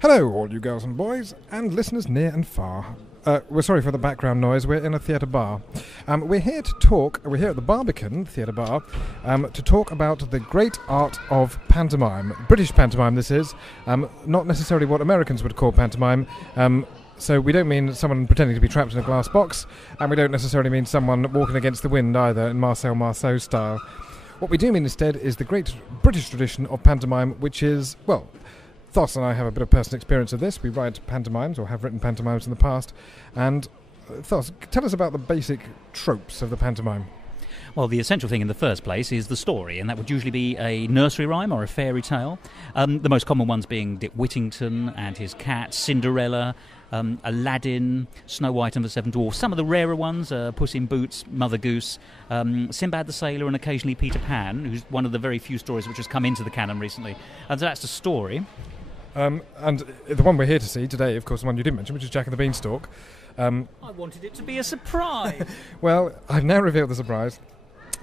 Hello, all you girls and boys, and listeners near and far. We're sorry for the background noise. We're in a theatre bar. We're here at the Barbican Theatre Bar, to talk about the great art of pantomime. British pantomime, this is. Not necessarily what Americans would call pantomime. So we don't mean someone pretending to be trapped in a glass box, and we don't necessarily mean someone walking against the wind either, in Marcel Marceau style. What we do mean instead is the great British tradition of pantomime, which is, well, Thos and I have a bit of personal experience of this. We write pantomimes, or have written pantomimes in the past. And Thos, tell us about the basic tropes of the pantomime. Well, the essential thing in the first place is the story, and that would usually be a nursery rhyme or a fairy tale. The most common ones being Dick Whittington and his cat, Cinderella, Aladdin, Snow White and the Seven Dwarfs. Some of the rarer ones, Puss in Boots, Mother Goose, Sinbad the Sailor, and occasionally Peter Pan, who's one of the very few stories which has come into the canon recently. And so that's the story. And the one we're here to see today, of course, the one you didn't mention, which is Jack and the Beanstalk. I wanted it to be a surprise. Well, I've now revealed the surprise.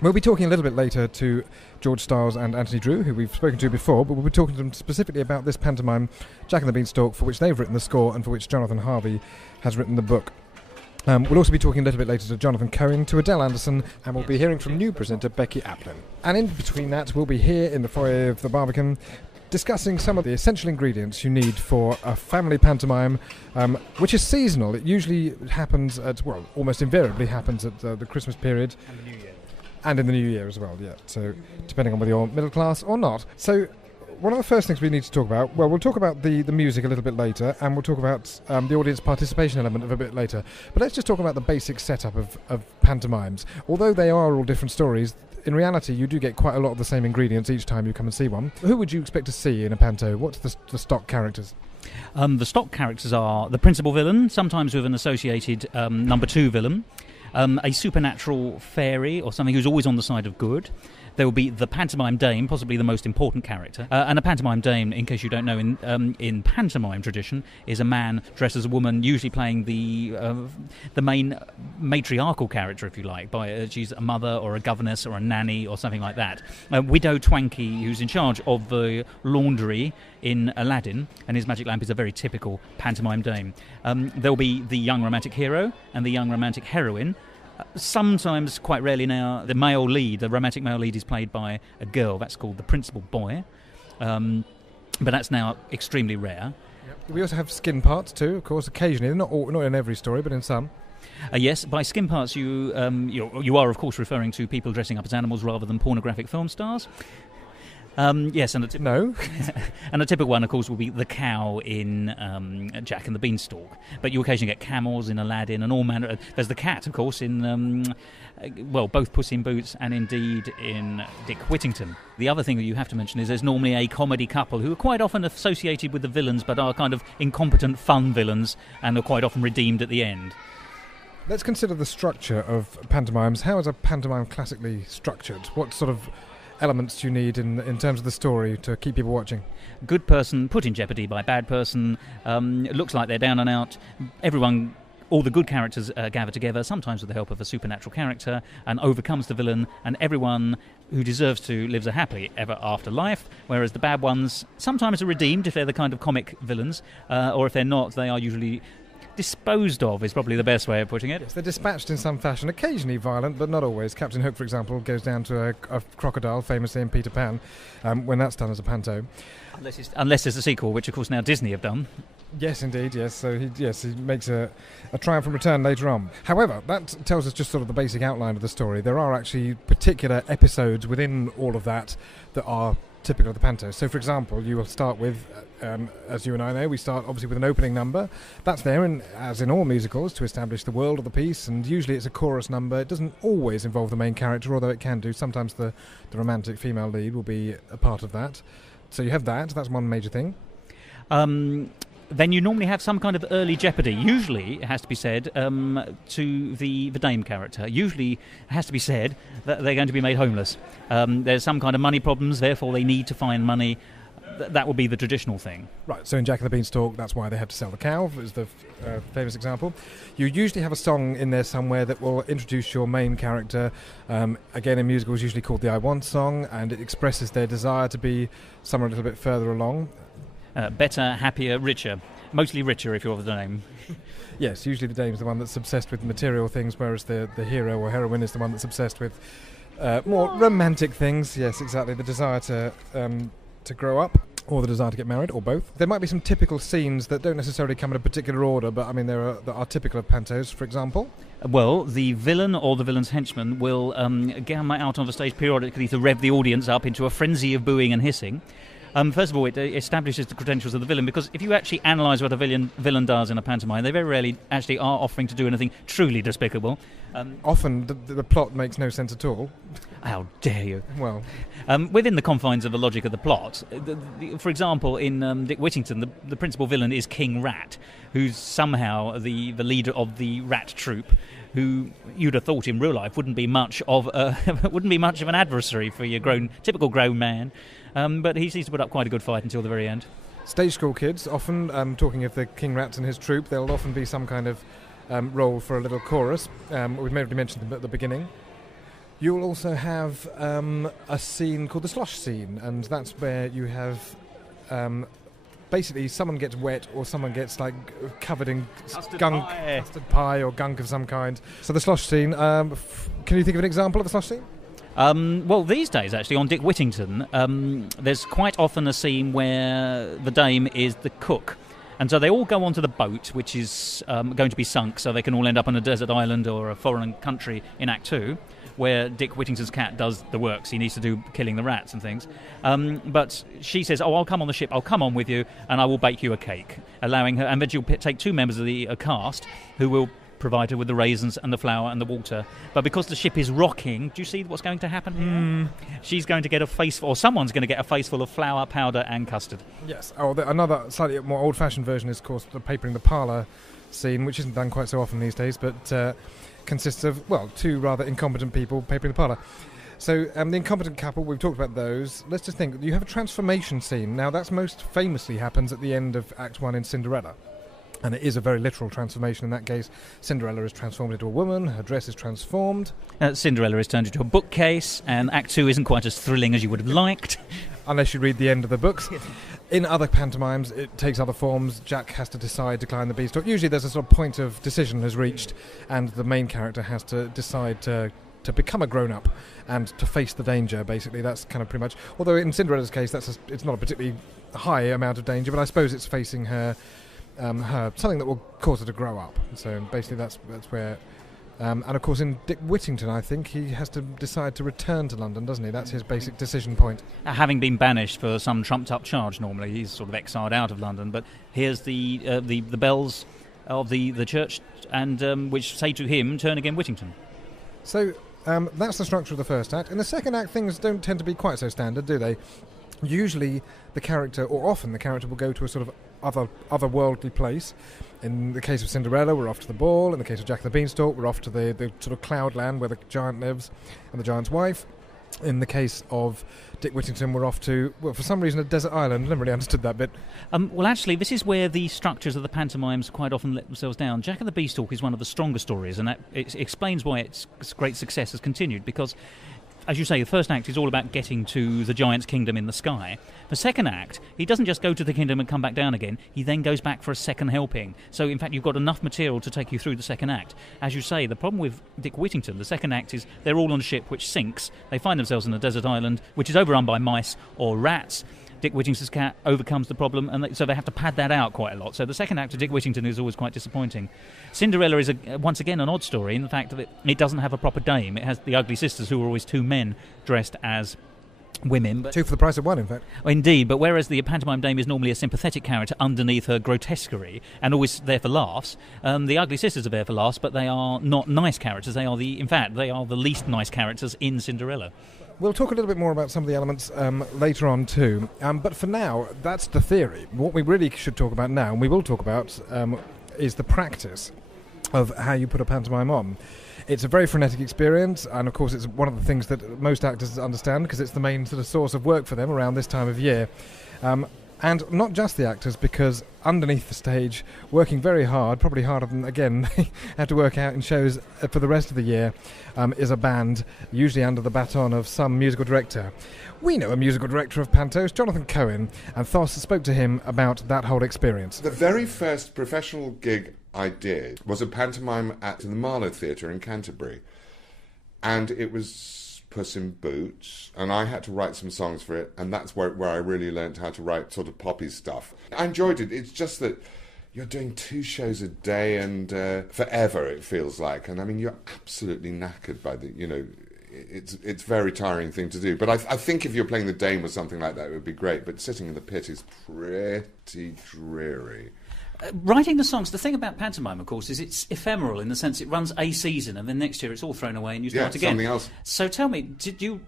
We'll be talking a little bit later to George Stiles and Anthony Drewe, who we've spoken to before, but we'll be talking to them specifically about this pantomime, Jack and the Beanstalk, for which they've written the score and for which Jonathan Harvey has written the book. We'll also be talking a little bit later to Jonathan Cohen, to Adele Anderson, and we'll be hearing from new presenter Becky Applin. And in between that, we'll be here in the foyer of the Barbican discussing some of the essential ingredients you need for a family pantomime, which is seasonal. It usually happens almost invariably happens at the Christmas period. And the New Year. And in the New Year as well, yeah. So, depending on whether you're middle class or not. So, one of the first things we need to talk about, well, we'll talk about the music a little bit later, and we'll talk about the audience participation element of a bit later. But let's just talk about the basic setup of pantomimes. Although they are all different stories, in reality, you do get quite a lot of the same ingredients each time you come and see one. Who would you expect to see in a panto? What's the stock characters? The stock characters are the principal villain, sometimes with an associated number two villain, a supernatural fairy or something who's always on the side of good. There will be the pantomime dame, possibly the most important character. And a pantomime dame, in case you don't know, in pantomime tradition, is a man dressed as a woman, usually playing the main matriarchal character, if you like. She's a mother or a governess or a nanny or something like that. Widow Twankey, who's in charge of the laundry in Aladdin, and his magic lamp is a very typical pantomime dame. There'll be the young romantic hero and the young romantic heroine. Sometimes, quite rarely now, the romantic male lead is played by a girl. That's called the principal boy. But that's now extremely rare. Yep. We also have skin parts too, of course, occasionally. Not in every story, but in some. Yes, by skin parts you are, of course, referring to people dressing up as animals rather than pornographic film stars. Yes, and no. And a typical one, of course, will be the cow in Jack and the Beanstalk. But you occasionally get camels in Aladdin and all manner. There's the cat, of course, in both Puss in Boots and indeed in Dick Whittington. The other thing that you have to mention is there's normally a comedy couple who are quite often associated with the villains, but are kind of incompetent, fun villains, and are quite often redeemed at the end. Let's consider the structure of pantomimes. How is a pantomime classically structured? What sort of elements you need in terms of the story to keep people watching? Good person put in jeopardy by bad person. It looks like they're down and out. All the good characters gather together, sometimes with the help of a supernatural character, and overcomes the villain, and everyone who deserves to lives a happily ever after life, whereas the bad ones sometimes are redeemed if they're the kind of comic villains, or if they're not, they are usually disposed of, is probably the best way of putting it. Yes, they're dispatched in some fashion, occasionally violent, but not always. Captain Hook, for example, goes down to a crocodile, famously in Peter Pan, when that's done as a panto. Unless there's a sequel, which of course now Disney have done. Yes, indeed, yes. So he makes a triumphant return later on. However, that tells us just sort of the basic outline of the story. There are actually particular episodes within all of that are typical of the panto. So, for example, you will start with, as you and I know, we start obviously with an opening number. That's there, as in all musicals, to establish the world of the piece, and usually it's a chorus number. It doesn't always involve the main character, although it can do. Sometimes the romantic female lead will be a part of that. So you have that. That's one major thing. Then you normally have some kind of early jeopardy. Usually, it has to be said, to the dame character. Usually, it has to be said that they're going to be made homeless. There's some kind of money problems, therefore they need to find money. That would be the traditional thing. Right, so in Jack and the Beanstalk, that's why they had to sell the cow, is the famous example. You usually have a song in there somewhere that will introduce your main character. Again, in musicals, usually called the I Want song, and it expresses their desire to be somewhere a little bit further along. Better, happier, richer. Mostly richer if you're the dame. Yes, usually the dame's the one that's obsessed with material things, whereas the hero or heroine is the one that's obsessed with more romantic things. Yes, exactly. The desire to grow up, or the desire to get married, or both. There might be some typical scenes that don't necessarily come in a particular order, but I mean there are typical of pantos, for example. Well, the villain or the villain's henchman will get out on the stage periodically to rev the audience up into a frenzy of booing and hissing. First of all, it establishes the credentials of the villain, because if you actually analyse what a villain does in a pantomime, they very rarely actually are offering to do anything truly despicable. Often the plot makes no sense at all. How dare you? Well, within the confines of the logic of the plot, for example, in Dick Whittington, the principal villain is King Rat, who's somehow the leader of the rat troupe, who you'd have thought in real life wouldn't be much of an adversary for your typical grown man. But he seems to put up quite a good fight until the very end. Stage school kids, often, talking of the King Rat and his troupe, there'll often be some kind of role for a little chorus. We've already mentioned them at the beginning. You'll also have a scene called the slosh scene, and that's where you have basically someone gets wet or someone gets covered in custard pie or gunk of some kind. So the slosh scene, can you think of an example of a slosh scene? Well, these days, actually, on Dick Whittington, there's quite often a scene where the dame is the cook. And so they all go onto the boat, which is going to be sunk, so they can all end up on a desert island or a foreign country in Act 2, where Dick Whittington's cat does the works. He needs to do killing the rats and things. But she says, I'll come on the ship, I'll come on with you, and I will bake you a cake, allowing her. And then she'll take two members of the cast who will provide her with the raisins and the flour and the water. But because the ship is rocking, do you see what's going to happen here? She's going to get someone's going to get a face full of flour, powder and custard. Yes. Another slightly more old-fashioned version is, of course, the papering the parlour scene, which isn't done quite so often these days, but consists of, two rather incompetent people papering the parlour. So the incompetent couple, we've talked about those. Let's just think. You have a transformation scene. Now, that's most famously happens at the end of Act 1 in Cinderella. And it is a very literal transformation in that case. Cinderella is transformed into a woman, her dress is transformed. Cinderella is turned into a bookcase, and Act 2 isn't quite as thrilling as you would have liked. Unless you read the end of the books. In other pantomimes, it takes other forms. Jack has to decide to climb the beanstalk. Usually there's a sort of point of decision is reached, and the main character has to decide to become a grown-up and to face the danger, basically. That's kind of pretty much... Although in Cinderella's case, it's not a particularly high amount of danger, but I suppose it's facing her something that will cause her to grow up. So basically that's where... and of course in Dick Whittington, I think, he has to decide to return to London, doesn't he? That's his basic decision point. Having been banished for some trumped-up charge normally, he's sort of exiled out of London, but here's the bells of the church, and which say to him, turn again Whittington. So that's the structure of the first act. In the second act, things don't tend to be quite so standard, do they? Usually the character, or often the character, will go to a sort of otherworldly place. In the case of Cinderella, we're off to the ball. In the case of Jack and the Beanstalk, we're off to the sort of cloud land where the giant lives and the giant's wife. In the case of Dick Whittington, we're off to, for some reason, a desert island. I never really understood that bit. Well, actually, this is where the structures of the pantomimes quite often let themselves down. Jack and the Beanstalk is one of the stronger stories, and that it explains why its great success has continued, because, as you say, the first act is all about getting to the giant's kingdom in the sky. The second act, he doesn't just go to the kingdom and come back down again. He then goes back for a second helping. So, in fact, you've got enough material to take you through the second act. As you say, the problem with Dick Whittington, the second act is they're all on a ship which sinks. They find themselves on a desert island, which is overrun by mice or rats. Dick Whittington's cat overcomes the problem, and so they have to pad that out quite a lot. So the second act of Dick Whittington is always quite disappointing. Cinderella is, once again, an odd story in the fact that it doesn't have a proper dame. It has the ugly sisters, who are always two men dressed as women. But two for the price of one, in fact. Indeed, but whereas the pantomime dame is normally a sympathetic character underneath her grotesquerie and always there for laughs, the ugly sisters are there for laughs, but they are not nice characters. They are the least nice characters in Cinderella. We'll talk a little bit more about some of the elements later on too, but for now, that's the theory. What we really should talk about now, and we will talk about, is the practice of how you put a pantomime on. It's a very frenetic experience, and of course it's one of the things that most actors understand, because it's the main sort of source of work for them around this time of year. And not just the actors, because underneath the stage, working very hard, probably harder than, again, they have to work out in shows for the rest of the year, is a band, usually under the baton of some musical director. We know a musical director of Panto, Jonathan Cohen, and Thos spoke to him about that whole experience. The very first professional gig I did was a pantomime at the Marlow Theatre in Canterbury. And it was Puss in Boots, and I had to write some songs for it, and that's where I really learned how to write sort of poppy stuff. I enjoyed it. It's just that you're doing 2 shows a day and forever, it feels like. And I mean, you're absolutely knackered by it's a very tiring thing to do. But I think if you're playing the Dame or something like that, it would be great. But sitting in the pit is pretty dreary. Writing the songs, the thing about pantomime, of course, is it's ephemeral in the sense it runs a season and then next year it's all thrown away and you start again. Something else. So tell me,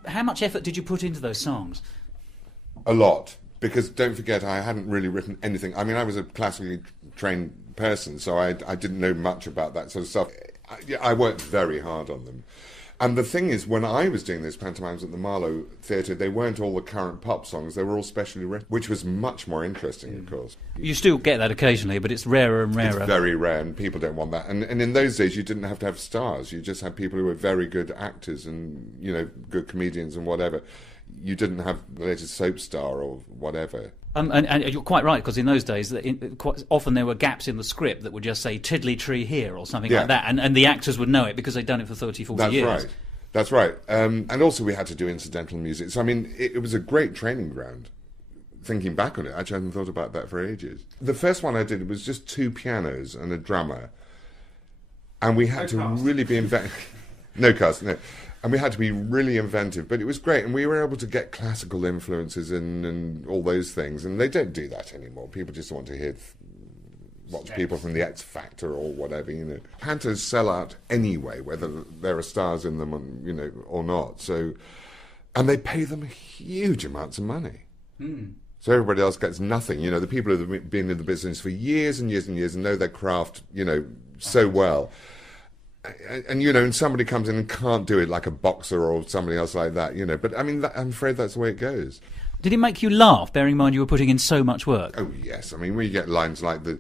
how much effort did you put into those songs? A lot, because don't forget, I hadn't really written anything. I mean, I was a classically trained person, so I didn't know much about that sort of stuff. I worked very hard on them. And the thing is, when I was doing those pantomimes at the Marlow Theatre, they weren't all the current pop songs, they were all specially written, which was much more interesting, of course. You still get that occasionally, but it's rarer and rarer. It's very rare, and people don't want that. And in those days, you didn't have to have stars. You just had people who were very good actors and, good comedians and whatever. You didn't have the latest soap star or whatever. And you're quite right, because in those days, quite often there were gaps in the script that would just say tiddly tree here or something like that, and the actors would know it because they'd done it for 30, 40 years. That's right. And also we had to do incidental music. So, I mean, it was a great training ground. Thinking back on it, actually I hadn't thought about that for ages. The first one I did was just 2 pianos and a drummer. And we had to really be inventive. No cast, no. And we had to be really inventive, but it was great. And we were able to get classical influences in and all those things. And they don't do that anymore. People just want to watch people from the X Factor or whatever, Pantos sell out anyway, whether there are stars in them, or not. So, and they pay them huge amounts of money. So everybody else gets nothing. The people who have been in the business for years and years and years and know their craft, so well. And somebody comes in and can't do it like a boxer or somebody else like that, But I mean, I'm afraid that's the way it goes. Did it make you laugh, bearing in mind you were putting in so much work? Oh yes, I mean when you get lines like the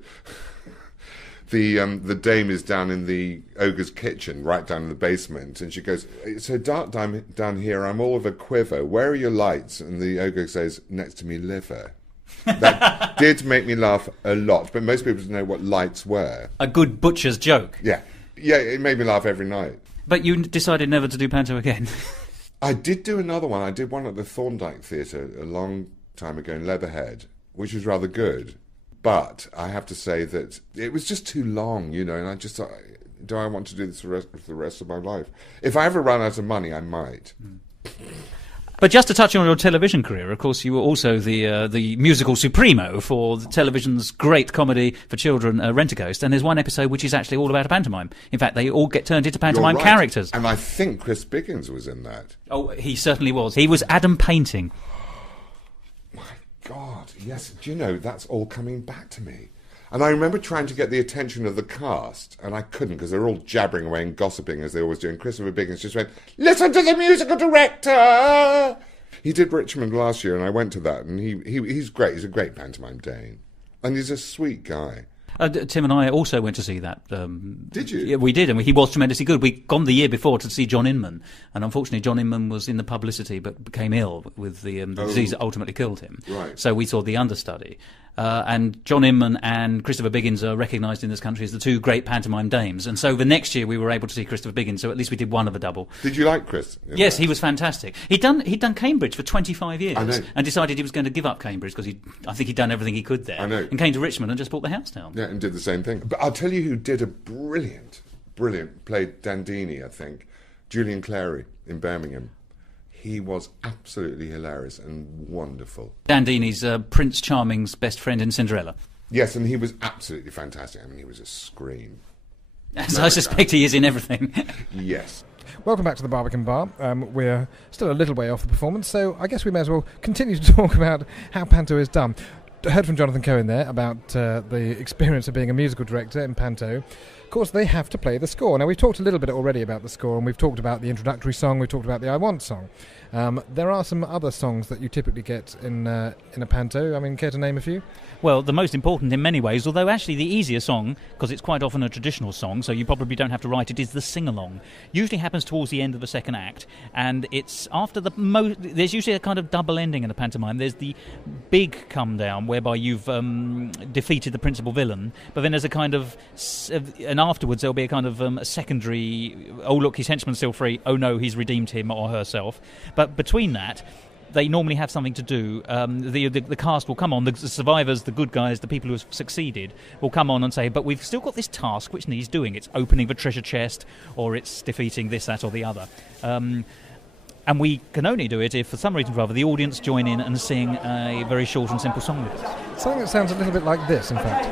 dame is down in the ogre's kitchen, right down in the basement, and she goes, "It's so dark down here. I'm all of a quiver. Where are your lights?" And the ogre says, "Next to me liver." That did make me laugh a lot, but most people didn't know what lights were. A good butcher's joke. Yeah, it made me laugh every night. But you decided never to do Panto again. I did do another one. I did one at the Thorndike Theatre a long time ago in Leatherhead, which was rather good. But I have to say that it was just too long, and I just thought, do I want to do this for the rest of my life? If I ever run out of money, I might. But just to touch on your television career, of course, you were also the musical supremo for the television's great comedy for children, Rent-A-Ghost, and there's one episode which is actually all about a pantomime. In fact, they all get turned into pantomime characters. And I think Chris Biggins was in that. Oh, he certainly was. He was Adam Painting. My God, yes. Do you know, that's all coming back to me. And I remember trying to get the attention of the cast, and I couldn't because they were all jabbering away and gossiping as they always do. And Christopher Biggins just went, "Listen to the musical director!" He did Richmond last year, and I went to that, and he's great. He's a great pantomime Dane. And he's a sweet guy. Tim and I also went to see that. Did you? Yeah, we did, and he was tremendously good. We'd gone the year before to see John Inman, and unfortunately John Inman was in the publicity but became ill with the disease that ultimately killed him. Right. So we saw the understudy. And John Inman and Christopher Biggins are recognised in this country as the 2 great pantomime dames. And so the next year we were able to see Christopher Biggins, so at least we did one of a double. Did you like Chris? Yes, he was fantastic. He'd done Cambridge for 25 years. I know. And decided he was going to give up Cambridge because I think he'd done everything he could there. I know. And came to Richmond and just bought the house down. Yeah, and did the same thing. But I'll tell you who did a brilliant, played Dandini, I think, Julian Clary in Birmingham. He was absolutely hilarious and wonderful. Dandini's Prince Charming's best friend in Cinderella. Yes, and he was absolutely fantastic. I mean, he was a scream. As I suspect he is in everything. Yes. Welcome back to the Barbican Bar. We're still a little way off the performance, so I guess we may as well continue to talk about how Panto is done. I heard from Jonathan Cohen there about the experience of being a musical director in Panto. of course, they have to play the score. Now, we've talked a little bit already about the score, and we've talked about the introductory song, we've talked about the I Want song. There are some other songs that you typically get in a panto. I mean, care to name a few? Well, the most important in many ways, although actually the easier song, because it's quite often a traditional song, so you probably don't have to write it, is the sing-along. Usually happens towards the end of the second act, and it's after there's usually a kind of double ending in a pantomime. There's the big come-down, whereby you've defeated the principal villain, but then there's a kind of... and afterwards there'll be a kind of a secondary, oh look, his henchman's still free, oh no, he's redeemed him or herself. But between that, they normally have something to do. The cast will come on, the survivors, the good guys, the people who have succeeded, will come on and say, but we've still got this task which needs doing. It's opening the treasure chest, or it's defeating this, that, or the other. And we can only do it if, for some reason or other, the audience join in and sing a very short and simple song with us. Something that sounds a little bit like this, in fact.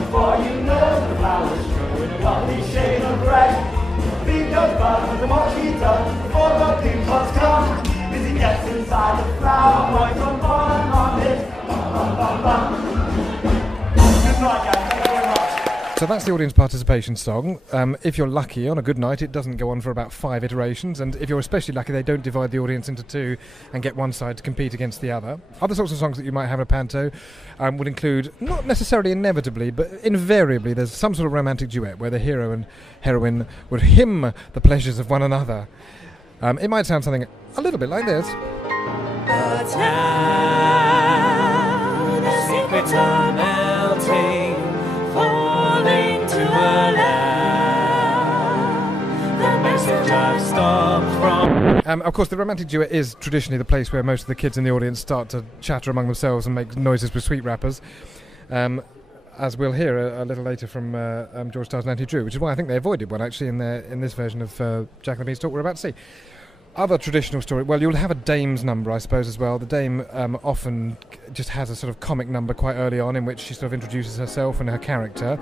Before you know the flowers grow in a lovely shade of red. Beat goes bud with the mosquito before the pink buds come. As he gets inside the flower, boy from falling on it. Bum, bum, bum, bum. Good night, guys. Thank you very much. So that's the audience participation song. If you're lucky, on a good night, it doesn't go on for about 5 iterations, and if you're especially lucky, they don't divide the audience into two and get one side to compete against the other. Other sorts of songs that you might have in a panto would include, not necessarily inevitably, but invariably, there's some sort of romantic duet where the hero and heroine would hymn the pleasures of one another. It might sound something a little bit like this. The town, the secrets are melting, falling to a land. The message I've stopped from. Of course, the romantic duet is traditionally the place where most of the kids in the audience start to chatter among themselves and make noises with sweet rappers. As we'll hear a little later from George Stiles and Drewe, which is why I think they avoided one actually in this version of Jack and the Beanstalk we're about to see. Other traditional story, well, you'll have a dame's number, I suppose, as well. The dame often just has a sort of comic number quite early on in which she sort of introduces herself and her character.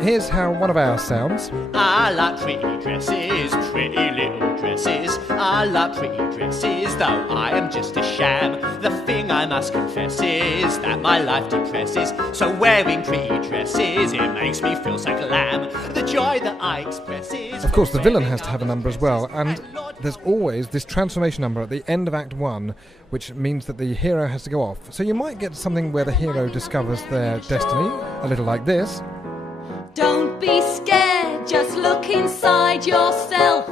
Here's how one of ours sounds. I like pretty dresses, pretty little dresses. I like pretty dresses, though I am just a sham. The thing I must confess is that my life depresses. So wearing pretty dresses, it makes me feel so glam. The joy that I express is... Of course, the villain has to have a number as well, and there's always this transformation number at the end of Act 1, which means that the hero has to go off. So you might get something where the hero discovers their destiny, a little like this. Don't be scared, just look inside yourself.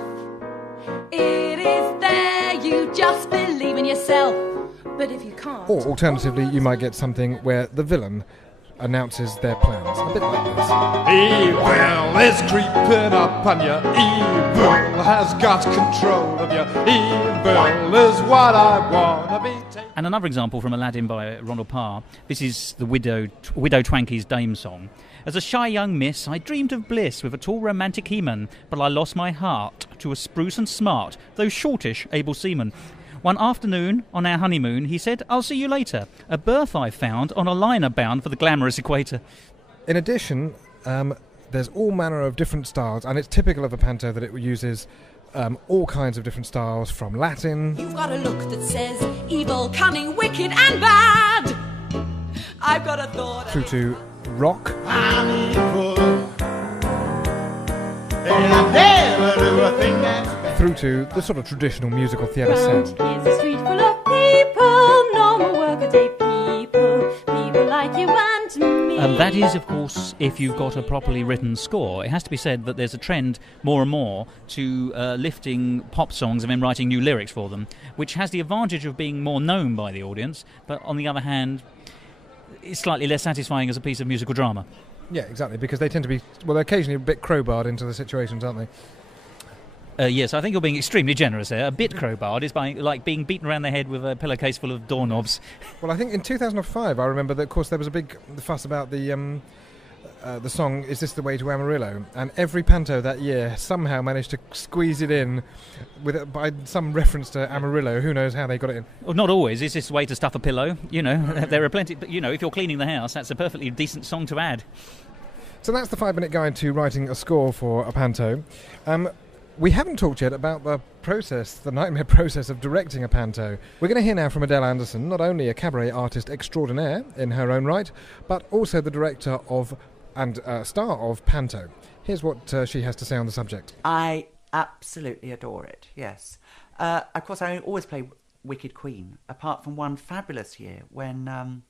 It is there, you just believe in yourself. But if you can't... Or alternatively, you might get something where the villain announces their plans, a bit like this. Evil is creeping up on you. Evil has got control of you. Evil is what I want to be. And another example from Aladdin by Ronald Parr. This is the Widow Twankey's Dame song. As a shy young miss, I dreamed of bliss with a tall romantic he-man, but I lost my heart to a spruce and smart, though shortish, able seaman. One afternoon, on our honeymoon, he said, I'll see you later. A berth I found on a liner bound for the glamorous equator. In addition, there's all manner of different styles, and it's typical of a panto that it uses all kinds of different styles, from Latin... You've got a look that says evil, cunning, wicked and bad. I've got a thought... through to rock... I'm evil, and I never do a thing that's bad. through to the sort of traditional musical theatre Round set. here's a street full of people, normal workaday people, people like you and me. That is, of course, if you've got a properly written score. It has to be said that there's a trend more and more to lifting pop songs and then writing new lyrics for them, which has the advantage of being more known by the audience, but on the other hand, it's slightly less satisfying as a piece of musical drama. Yeah, exactly, because they tend to be, well, they're occasionally a bit crowbarred into the situations, aren't they? Yes, I think you're being extremely generous there. A bit crowbarred is like being beaten around the head with a pillowcase full of doorknobs. Well, I think in 2005, I remember that, of course, there was a big fuss about the song "Is This the Way to Amarillo?" and every panto that year somehow managed to squeeze it in by some reference to Amarillo. Who knows how they got it in? Well, not always. Is this the way to stuff a pillow? You know, there are plenty. But you know, if you're cleaning the house, that's a perfectly decent song to add. So that's the 5-minute guide to writing a score for a panto. We haven't talked yet about the process, the nightmare process of directing a panto. We're going to hear now from Adele Anderson, not only a cabaret artist extraordinaire in her own right, but also the director of and star of Panto. Here's what she has to say on the subject. I absolutely adore it, yes. Of course, I always play Wicked Queen, apart from one fabulous year when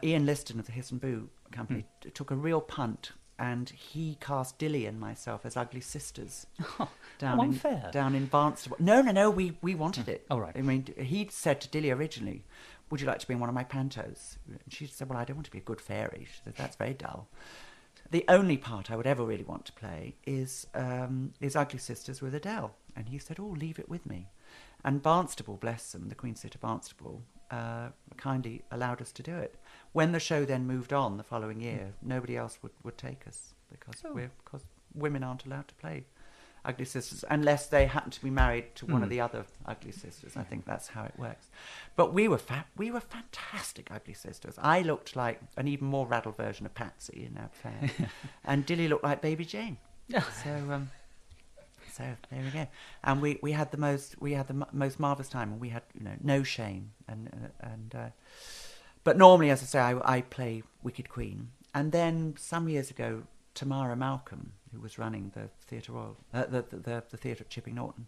Ian Liston of the Hiss and Boo Company took a real punt, and he cast Dilly and myself as ugly sisters down in Barnstable. No, we wanted it. Oh, right. I mean, he'd said to Dilly originally, would you like to be in one of my pantos? And she said, well, I don't want to be a good fairy. She said, that's very dull. The only part I would ever really want to play is Ugly Sisters with Adele. And he said, oh, leave it with me. And Barnstable, bless them, the Queen's Theatre Barnstable, kindly allowed us to do it. When the show then moved on the following year, nobody else would take us because women aren't allowed to play Ugly Sisters unless they happen to be married to one of the other Ugly Sisters. I think that's how it works. But we were fantastic Ugly Sisters. I looked like an even more raddled version of Patsy in our fair, and Dilly looked like Baby Jane. So there we go. And we had the most most marvellous time, and we had no shame but normally, as I say, I play Wicked Queen. And then some years ago, Tamara Malcolm, who was running the Theatre Royal, the theatre at Chipping Norton,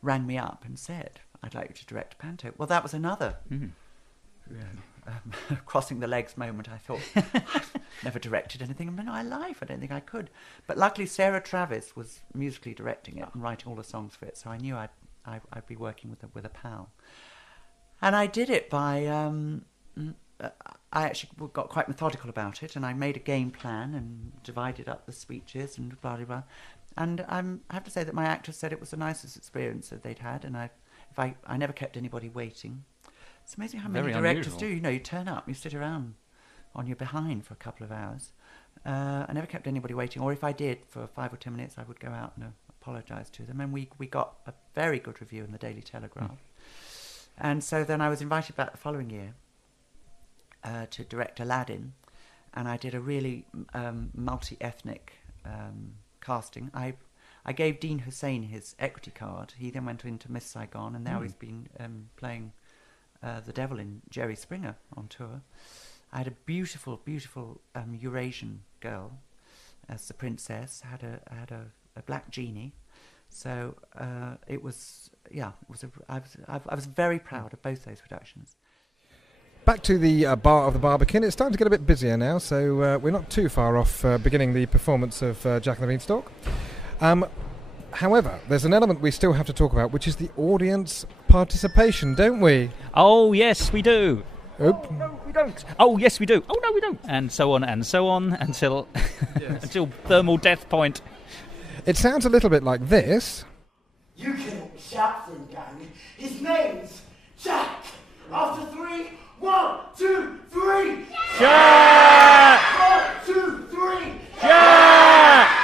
rang me up and said, I'd like you to direct Panto. Well, that was another crossing the legs moment. I thought, I've never directed anything in my life. I don't think I could. But luckily, Sarah Travis was musically directing it and writing all the songs for it, so I knew I'd be working with a pal. And I did it by... I actually got quite methodical about it, and I made a game plan and divided up the speeches and blah, blah, blah. And I have to say that my actors said it was the nicest experience that they'd had, and I never kept anybody waiting. It's amazing how many directors do. You turn up, you sit around on your behind for a couple of hours. I never kept anybody waiting, or if I did, for 5 or 10 minutes, I would go out and apologise to them. And we got a very good review in the Daily Telegraph. And so then I was invited back the following year to direct Aladdin, and I did a really multi-ethnic casting. I gave Dean Hussein his equity card. He then went into Miss Saigon, and now he's been playing the devil in Jerry Springer on tour. I had a beautiful, beautiful Eurasian girl as the princess. I had a black genie. So I was very proud of both those productions. Back to the bar of the Barbican. It's starting to get a bit busier now, so we're not too far off beginning the performance of Jack and the Beanstalk. However, there's an element we still have to talk about, which is the audience participation, don't we? Oh, yes, we do. Oh, no, we don't. Oh, yes, we do. Oh, no, we don't. And so on until until thermal death point. It sounds a little bit like this. You can shout for him, gang. His name's Jack. After 3, 1, 2, 3. Jack! 1, 2, 3. Jack!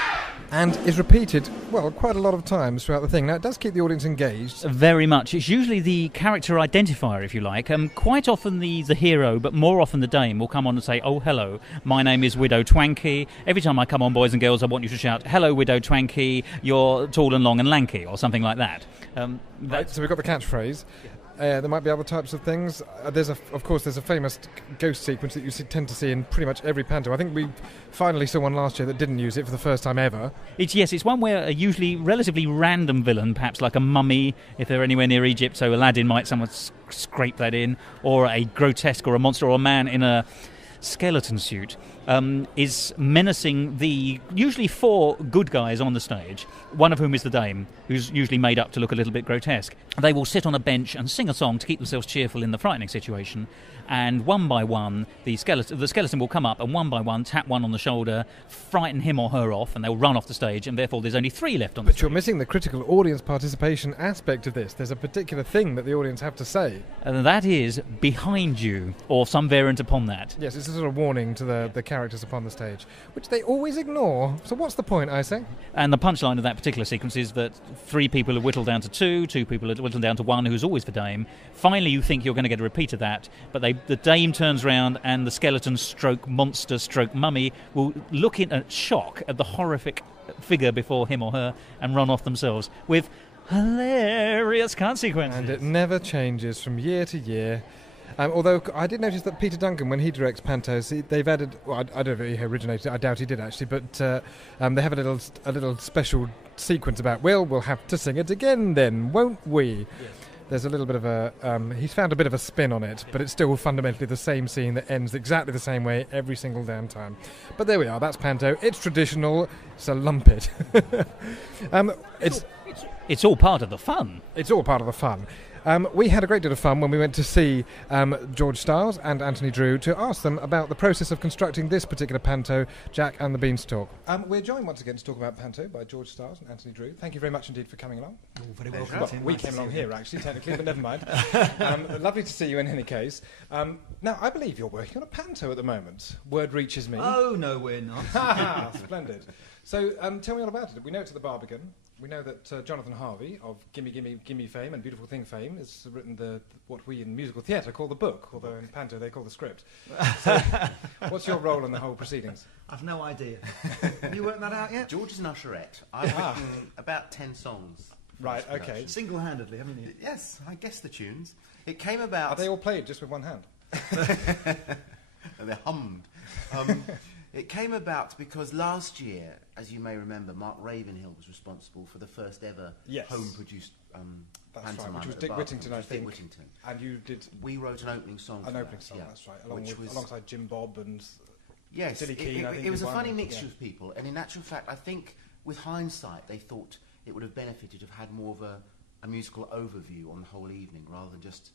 And is repeated, well, quite a lot of times throughout the thing. Now, it does keep the audience engaged. Very much. It's usually the character identifier, if you like. Quite often the hero, but more often the dame, will come on and say, oh, hello, my name is Widow Twankey. Every time I come on, boys and girls, I want you to shout, hello, Widow Twankey, you're tall and long and lanky, or something like that. Right, so we've got the catchphrase. There might be other types of things. There's a famous ghost sequence that you tend to see in pretty much every panto. I think we finally saw one last year that didn't use it for the first time ever. It's one where a usually relatively random villain, perhaps like a mummy, if they're anywhere near Egypt, so Aladdin might someone scrape that in, or a grotesque or a monster or a man in a skeleton suit, is menacing the usually 4 good guys on the stage, one of whom is the dame, who's usually made up to look a little bit grotesque. They will sit on a bench and sing a song to keep themselves cheerful in the frightening situation, and one by one the skeleton will come up and one by one tap one on the shoulder, frighten him or her off, and they'll run off the stage, and therefore there's only 3 left on the stage. But you're missing the critical audience participation aspect of this. There's a particular thing that the audience have to say. And that is behind you, or some variant upon that. Yes, it's a sort of warning to the character characters upon the stage, which they always ignore. So what's the point, I say? And the punchline of that particular sequence is that 3 people are whittled down to 2, 2 people are whittled down to 1, who's always the dame. Finally, you think you're going to get a repeat of that, but the dame turns round and the skeleton stroke monster stroke mummy will look in shock at the horrific figure before him or her and run off themselves with hilarious consequences. And it never changes from year to year. Although I did notice that Peter Duncan, when he directs Pantos, they've added. Well, I don't know if he originated it. I doubt he did actually, but they have a little special sequence about. We'll have to sing it again, then, won't we? Yes. There's a little bit of a. He's found a bit of a spin on it, but it's still fundamentally the same scene that ends exactly the same way every single damn time. But there we are. That's Panto. It's traditional. So lump it. It's all part of the fun. It's all part of the fun. We had a great deal of fun when we went to see George Stiles and Anthony Drewe to ask them about the process of constructing this particular Panto, Jack and the Beanstalk. We're joined once again to talk about Panto by George Stiles and Anthony Drewe. Thank you very much indeed for coming along. Oh, very welcome. Well, we came along here actually, technically, but never mind. Lovely to see you in any case. Now, I believe you're working on a Panto at the moment. Word reaches me. Oh, no, we're not. Splendid. So tell me all about it. We know it's at the Barbican. We know that Jonathan Harvey of Gimme Gimme Gimme fame and Beautiful Thing fame has written what we in musical theatre call the book, although in Panto they call the script. So, what's your role in the whole proceedings? I've no idea. Have you worked that out yet? George is an usherette. I've written about 10 songs. Right, okay. Single-handedly, haven't you? Yes, I guess the tunes. It came about... Are they all played just with one hand? They're hummed. It came about because last year, as you may remember, Mark Ravenhill was responsible for the first ever home-produced that's pantomime. Right, which was at Dick the Whittington, I think. Dick Whittington. And you did... We wrote an opening song. An opening song, yeah. that's right. Alongside Jim Bob and... Yes, Dilly Keane, I think it was a funny mixture of people, and in actual fact, I think with hindsight, they thought it would have benefited to have had more of a musical overview on the whole evening, rather than just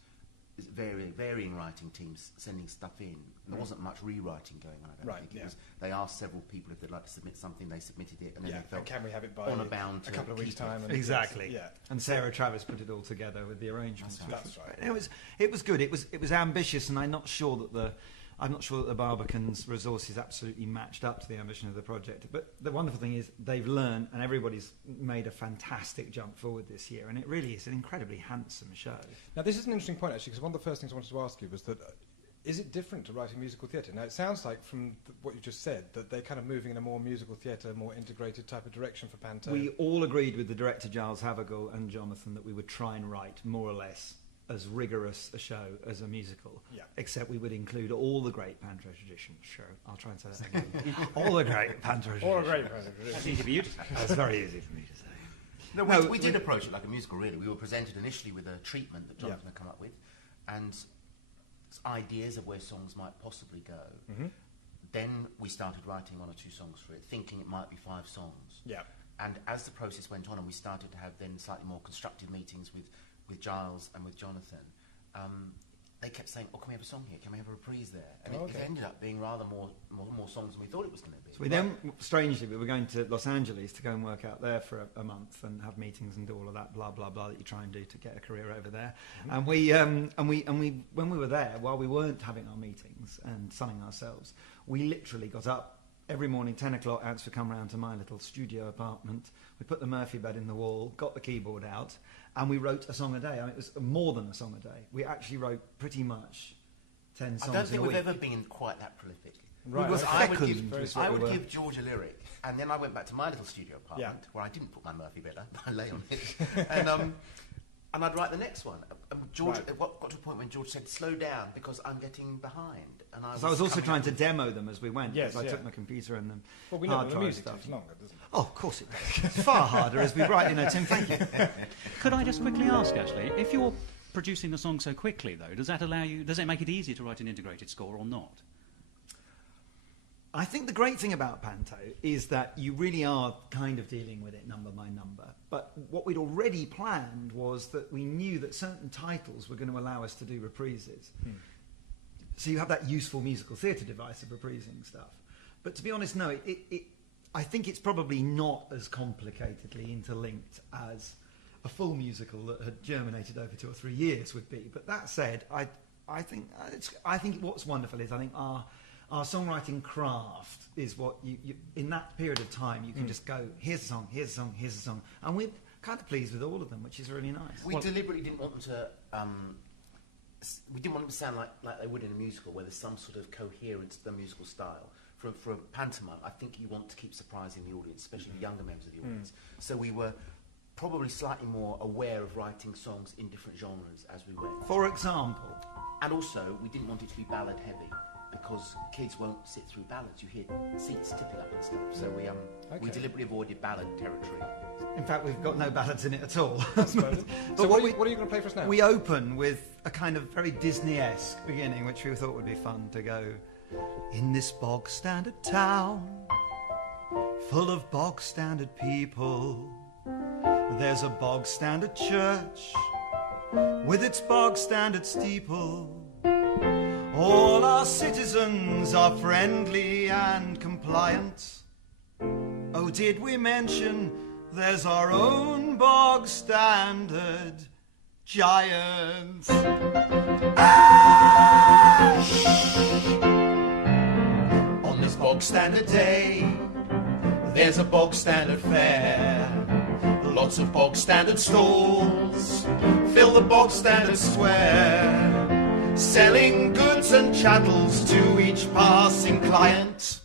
varying writing teams sending stuff in. There wasn't much rewriting going on, I don't think. It was, they asked several people if they'd like to submit something, they submitted it, and then they felt and can we have it by honour bound a couple of weeks' time. And exactly. Yeah. And Sarah Travis put it all together with the arrangements. That's right. It was good. It was ambitious, and I'm not sure that the Barbican's resources absolutely matched up to the ambition of the project. But the wonderful thing is they've learned, and everybody's made a fantastic jump forward this year, and it really is an incredibly handsome show. Now, this is an interesting point, actually, because one of the first things I wanted to ask you was that is it different to writing musical theatre? Now, it sounds like from what you just said that they're kind of moving in a more musical theatre, more integrated type of direction for Panto. We all agreed with the director, Giles Havergal, and Jonathan, that we would try and write more or less as rigorous a show as a musical, except we would include all the great Panto traditions. Sure, I'll try and say that again. All the great Panto traditions. All the great Panto traditions. That's easy for you to say. That's very easy for me to say. No, we did approach it like a musical, really. We were presented initially with a treatment that Jonathan had come up with, and ideas of where songs might possibly go. Mm-hmm. Then we started writing 1 or 2 songs for it, thinking it might be 5 songs. Yeah. And as the process went on, and we started to have then slightly more constructive meetings with Giles and with Jonathan, they kept saying, "Oh, can we have a song here? Can we have a reprise there?" And it ended up being rather more songs than we thought it was going to be. So we then, strangely, we were going to Los Angeles to go and work out there for a month and have meetings and do all of that blah blah blah that you try and do to get a career over there. Mm-hmm. And we when we were there, while we weren't having our meetings and sunning ourselves, we literally got up every morning, 10 o'clock. Ants would come round to my little studio apartment. We put the Murphy bed in the wall, got the keyboard out, and we wrote a song a day. I mean, it was more than a song a day. We actually wrote pretty much 10 songs I don't think in a we've week. ever been quite that prolific. Right. Because I would we give George a lyric, and then I went back to my little studio apartment where I didn't put my Murphy bed up. I lay on it, and I'd write the next one. George got to a point when George said, "Slow down because I'm getting behind." And So I was also trying to demo them as we went. Yes, I took my computer and well, we know hard the drive music stuff. takes longer, doesn't it? Oh, of course it does. It's far harder, as we write, Tim, thank you. Could I just quickly ask, actually, if you're producing the song so quickly, though, does it make it easier to write an integrated score or not? I think the great thing about Panto is that you really are kind of dealing with it number by number. But what we'd already planned was that we knew that certain titles were going to allow us to do reprises. So you have that useful musical theatre device of reprising stuff. But to be honest, no, I think it's probably not as complicatedly interlinked as a full musical that had germinated over 2 or 3 years would be. But that said, I think what's wonderful is I think our songwriting craft is what you in that period of time you can just go, here's a song, here's a song, here's a song, and we're kind of pleased with all of them, which is really nice. We deliberately didn't want them to. We didn't want them to sound like they would in a musical, where there's some sort of coherence to the musical style. For a pantomime, I think you want to keep surprising the audience, especially the younger members of the audience. So we were probably slightly more aware of writing songs in different genres as we went. For example? And also, we didn't want it to be ballad heavy, because kids won't sit through ballads. You hear seats tipping up and stuff. So we deliberately avoided ballad territory. In fact, we've got no ballads in it at all. So what are you going to play for us now? We open with a kind of very Disney-esque beginning, which we thought would be fun to go. In this bog-standard town, full of bog-standard people, there's a bog-standard church with its bog-standard steeple. All our citizens are friendly and compliant. Oh, did we mention there's our own bog-standard giant? On this bog-standard day, there's a bog-standard fair. Lots of bog-standard stalls fill the bog-standard square, selling goods and chattels to each passing client.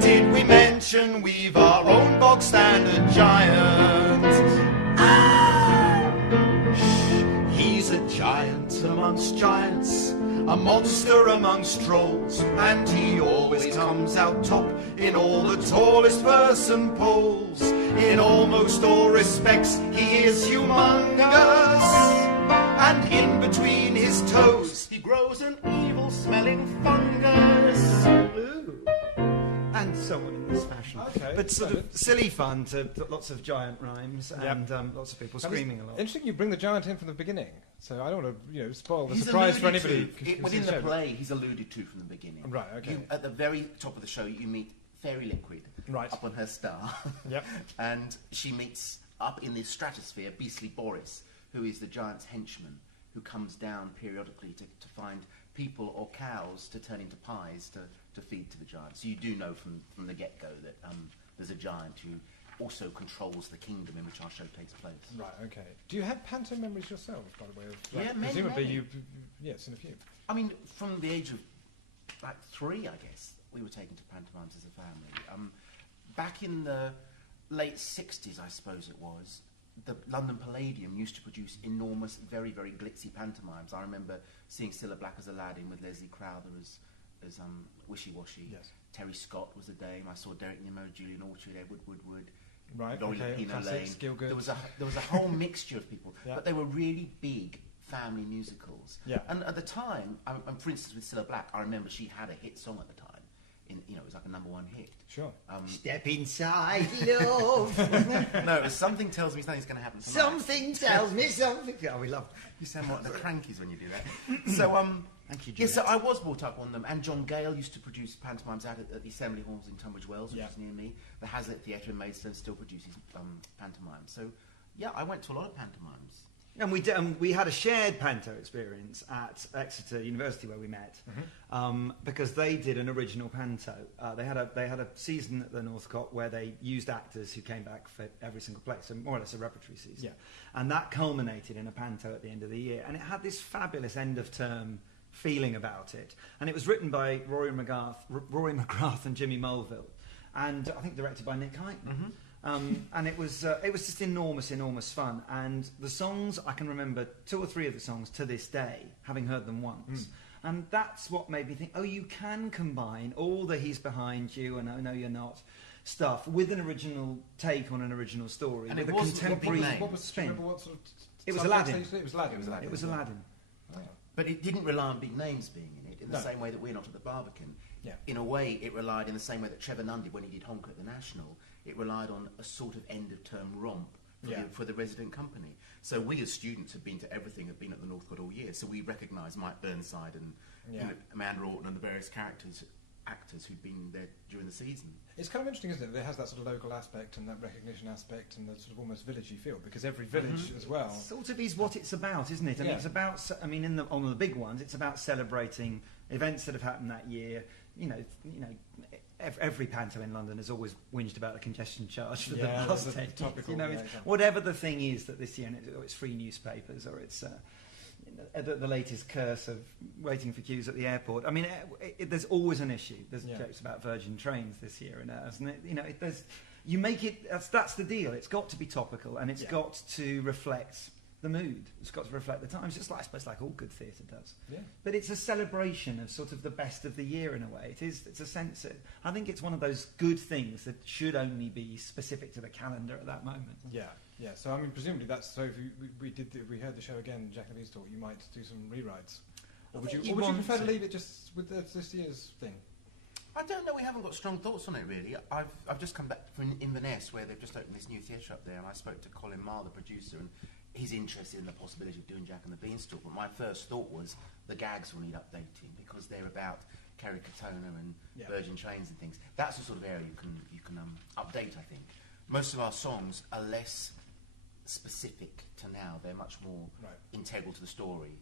Did we mention we've our own bog-standard giant? He's a giant amongst giants, a monster amongst trolls, and he always comes out top in all the tallest person polls. In almost all respects he is humongous, and in between his toes he grows an evil-smelling fungus. Ooh. And so on in this fashion. Okay, but sort of silly fun to lots of giant rhymes and lots of people screaming a lot. Interesting you bring the giant in from the beginning, so I don't want to spoil the He's surprise for anybody. Within the play, he's alluded to from the beginning. Right, okay. At the very top of the show, you meet Fairy Liquid up on her star. Yep. And she meets up in the stratosphere Beastly Boris, who is the giant's henchman, who comes down periodically to find people or cows to turn into pies to feed to the giant. So you do know from the get-go that there's a giant who also controls the kingdom in which our show takes place. Right, okay. Do you have panto memories yourselves, by the way? Yeah, many, presumably many. Yes, in a few. I mean, from the age of 3, I guess, we were taken to pantomimes as a family. Back in the late 60s, I suppose it was, the London Palladium used to produce enormous, very, very glitzy pantomimes. I remember seeing Cilla Black as Aladdin with Leslie Crowther as Wishy Washy. Yes. Terry Scott was a dame. I saw Derek Nimmo, Julian Orchard, Edward Woodward, Right, Laurie okay. Lapino Classics, Lane. Gielgud. There was a whole mixture of people, Yeah. but they were really big family musicals. Yeah. And at the time, for instance, with Cilla Black, I remember she had a hit song at the time. It was like a #1 hit. Sure. Step inside, love. No, it was Something Tells Me Something's Going to Happen Tonight. Something tells me something. Oh, we love. You sound like the Crankies when you do that. So, Thank you, yeah, Juliet. so I was brought up on them, and John Gale used to produce pantomimes out at the Assembly Halls in Tunbridge Wells, which is near me. The Hazlitt Theatre in Maidstone still produces pantomimes. So, yeah, I went to a lot of pantomimes. And we had a shared panto experience at Exeter University where we met, because they did an original panto. They had a season at the Northcote where they used actors who came back for every single play, so more or less a repertory season. Yeah. And that culminated in a panto at the end of the year, and it had this fabulous end of term feeling about it. And it was written by Rory McGrath and Jimmy Mulville, and I think directed by Nick Hyten. And it was just enormous fun. And the songs, I can remember 2 or 3 of the songs to this day, having heard them once. And that's what made me think, oh, you can combine all the He's Behind You and Oh No You're Not stuff with an original take on an original story, And with it a wasn't contemporary big names. What was, do you spin. remember what sort of It was subtext Aladdin. they used to do? It was Aladdin. It was Aladdin. Oh. But it didn't rely on big names being in it, in the No. same way that we're not at the Barbican. Yeah. In a way, it relied in the same way that Trevor Nunn did when he did Honker at the National. It relied on a sort of end-of-term romp for the resident company. So we as students have been to everything, have been at the Northcote all year, so we recognise Mike Burnside and Amanda Orton and the various actors who'd been there during the season. It's kind of interesting, isn't it? It has that sort of local aspect and that recognition aspect and the sort of almost villagey feel, because every village as well. Sort of is what it's about, isn't it? I mean, Yeah. it's about. I mean, on the big ones, it's about celebrating events that have happened that year, every panto in London has always whinged about the congestion charge for Yeah, the last that's 10 years. topical, It's exactly. whatever the thing is that this year, it's free newspapers, or it's the latest curse of waiting for queues at the airport. I mean, there's always an issue. There's jokes about Virgin Trains this year, and isn't it? You make it. That's the deal. It's got to be topical, and it's got to reflect the mood. It's got to reflect the times, just like, I suppose, like all good theatre does. Yeah. But it's a celebration of sort of the best of the year in a way. It's a sense. I think it's one of those good things that should only be specific to the calendar at that moment. Yeah. So I mean, presumably that's so. If we heard the show again, Jack and the Beanstalk, you might do some rewrites, or would you prefer to leave it just with this year's thing? I don't know. We haven't got strong thoughts on it really. I've just come back from Inverness, where they've just opened this new theatre up there, and I spoke to Colin Marr, the producer, and he's interested in the possibility of doing Jack and the Beanstalk. But my first thought was the gags will need updating because they're about Kerry Katona and Virgin Trains and things. That's the sort of area you can update. I think most of our songs are less specific to now. They're much more integral to the story.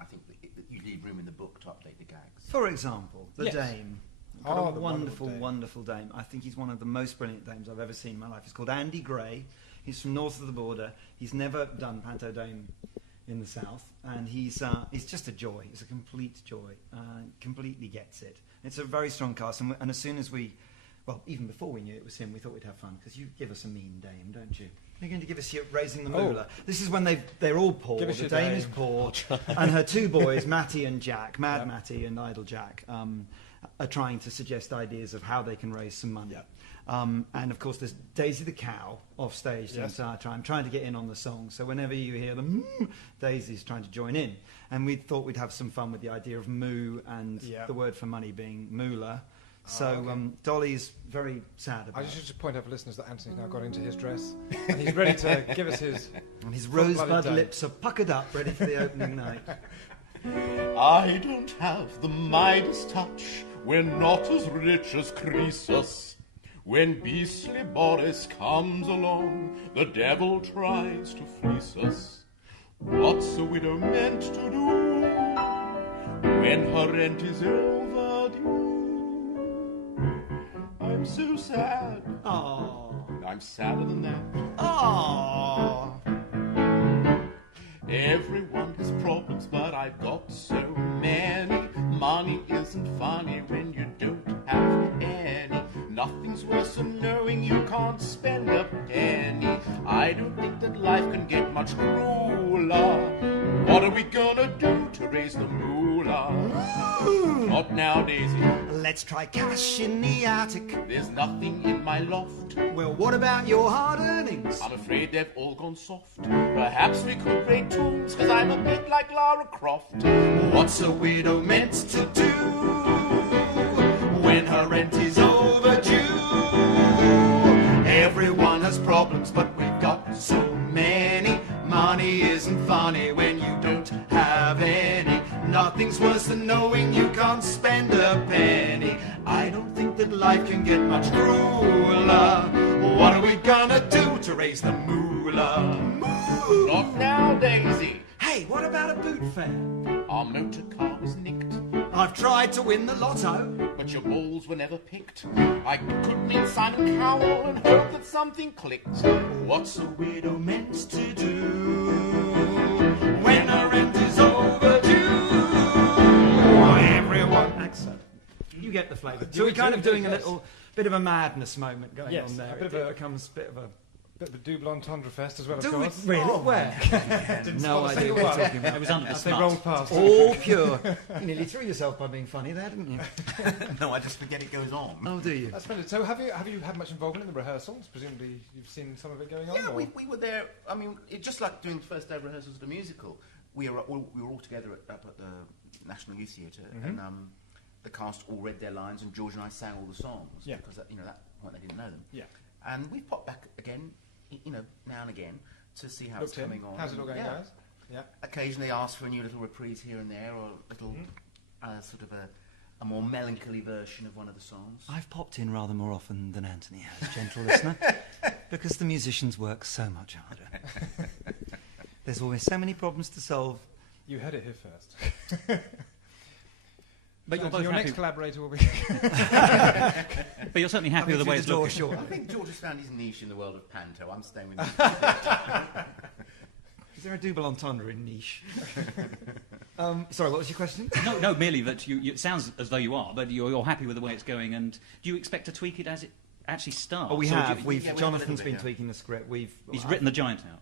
I think that you leave room in the book to update the gags. For example, the Dame. Oh, a the wonderful, Dame. wonderful Dame. I think he's one of the most brilliant dames I've ever seen in my life. He's called Andy Gray. He's from north of the border. He's never done Panto Dame in the south, and he's just a joy. He's a complete joy. Completely gets it. It's a very strong cast, and as soon as even before we knew it was him, we thought we'd have fun, because you give us a mean dame, don't you? You're going to give us your raising the moolah. This is when they're all poor. Give us The your dame dame. is poor, and her two boys, Matty and Jack, Mad Matty and Idle Jack, are trying to suggest ideas of how they can raise some money. And of course, there's Daisy the cow off stage the entire time, trying to get in on the song. So whenever you hear them, Daisy's trying to join in. And we thought we'd have some fun with the idea of moo and the word for money being moolah. So Dolly's very sad about I it. should point out for listeners that Anthony's now got into his dress and he's ready to give us his. And his full-blooded rosebud dame. lips are puckered up, ready for the opening night. I don't have the Midas touch. We're not as rich as Croesus. When beastly Boris comes along, the devil tries to fleece us. What's a widow meant to do when her rent is overdue? I'm so sad. Oh, I'm sadder than that. oh. Everyone has problems, but I've got so many. Money isn't funny when you don't have any. Nothing's worse than knowing you can't spend a penny. I don't think that life can get much crueler. What are we gonna do to raise the moolah? Not now, Daisy. Let's try cash in the attic. There's nothing in my loft. Well, what about your hard earnings? I'm afraid they've all gone soft. Perhaps we could play tunes, 'cause I'm a bit like Lara Croft. What's a widow meant to do when her rent is overdue? Everyone has problems, but we've got so many. Money isn't funny when you don't have any. Nothing's worse than knowing you can't spend a penny. I don't think that life can get much crueler. What are we gonna do to raise the moolah? Not now, Daisy. Hey, what about a boot fare? Our motor car was nicked, I've tried to win the lotto. but your balls were never picked. I could meet Simon Cowell and hope that something clicked. What's a widow meant to do when her rent is overdue? Everyone. Excellent. You get the flavour. So we're kind of doing a little bit of a madness moment going on there. a bit of It a becomes a bit of a... bit of a double entendre fest as well, of Do we course. really? Where? Didn't No spot a idea single what one. you're talking about. It was under the As they smut. rolled past. All pure. You nearly threw yourself by being funny there, didn't you? No, I just forget it goes on. Oh, do you? That's splendid. So have you had much involvement in the rehearsals? Presumably you've seen some of it going on? Yeah, or? we were there. I mean, it's just like doing the first day of rehearsals of the musical. We were all together up at the National Youth Theatre, and the cast all read their lines, and George and I sang all the songs. Yeah. Because that point they didn't know them. Yeah. And we've popped back again, now and again, to see how Looked it's in. coming on. How's it all going, Yeah. guys? Yeah. Occasionally ask for a new little reprise here and there, or a little sort of a more melancholy version of one of the songs. I've popped in rather more often than Anthony has, gentle listener, because the musicians work so much harder. There's always so many problems to solve. You heard it here first. But you're both your happy. next collaborator will be. But you're certainly happy with the way it's looking. I think George has found his niche in the world of Panto. I'm staying with him. Is there a double entendre in niche? Sorry, what was your question? No, merely that it sounds as though you are, but you're happy with the way it's going, and do you expect to tweak it as it actually starts? Oh, we Or have. do you- Jonathan's been tweaking the script. He's written the giant out.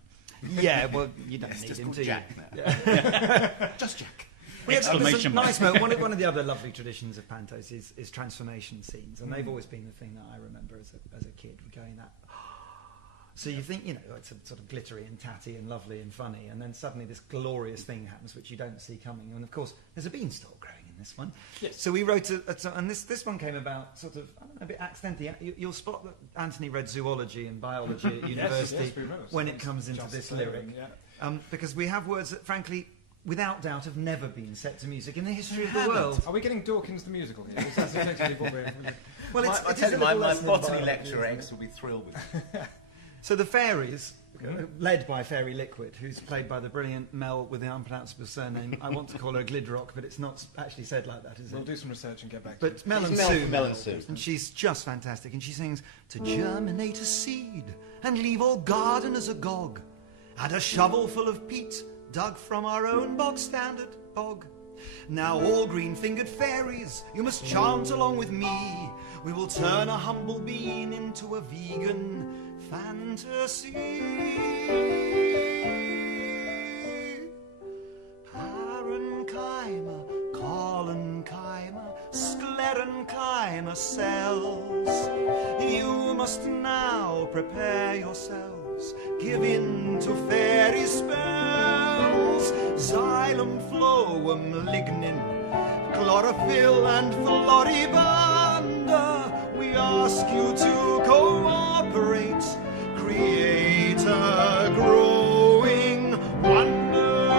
Yeah, well, you don't It's need just him, called do you? Jack now. Yeah. Just Jack. Exclamation mark. Nice moment. One of the other lovely traditions of Pantos is transformation scenes, and they've always been the thing that I remember as a kid going that. So you think, it's sort of glittery and tatty and lovely and funny, and then suddenly this glorious thing happens which you don't see coming. And of course, there's a beanstalk growing in this one. Yes. So we wrote and this one came about sort of, I don't know, a bit accidentally. You'll spot that Anthony read zoology and biology at university yes, we will. when it comes into this lyric. Because we have words that, frankly, without doubt, have never been set to music in the history of the world. Are we getting Dawkins the musical here? Is that effectively what we're... Well, I tell you, my botany lecturer X will be thrilled with it. So the fairies, led by Fairy Liquid, who's played by the brilliant Mel with the unpronounceable surname. I want to call her Glidrock, but it's not actually said like that, is it? We'll do some research and get back to But Mel and Sue, and she's just fantastic. And she sings, "To germinate a seed and leave all gardeners agog, add a shovel full of peat dug from our own bog-standard bog. Now all green-fingered fairies, you must chant along with me. We will turn a humble bean into a vegan fantasy. Parenchyma, collenchyma, sclerenchyma cells. You must now prepare yourselves, give in to fairy spells. Xylem, phloem, lignin, chlorophyll and floribunda. We ask you to cooperate, create a growing wonder.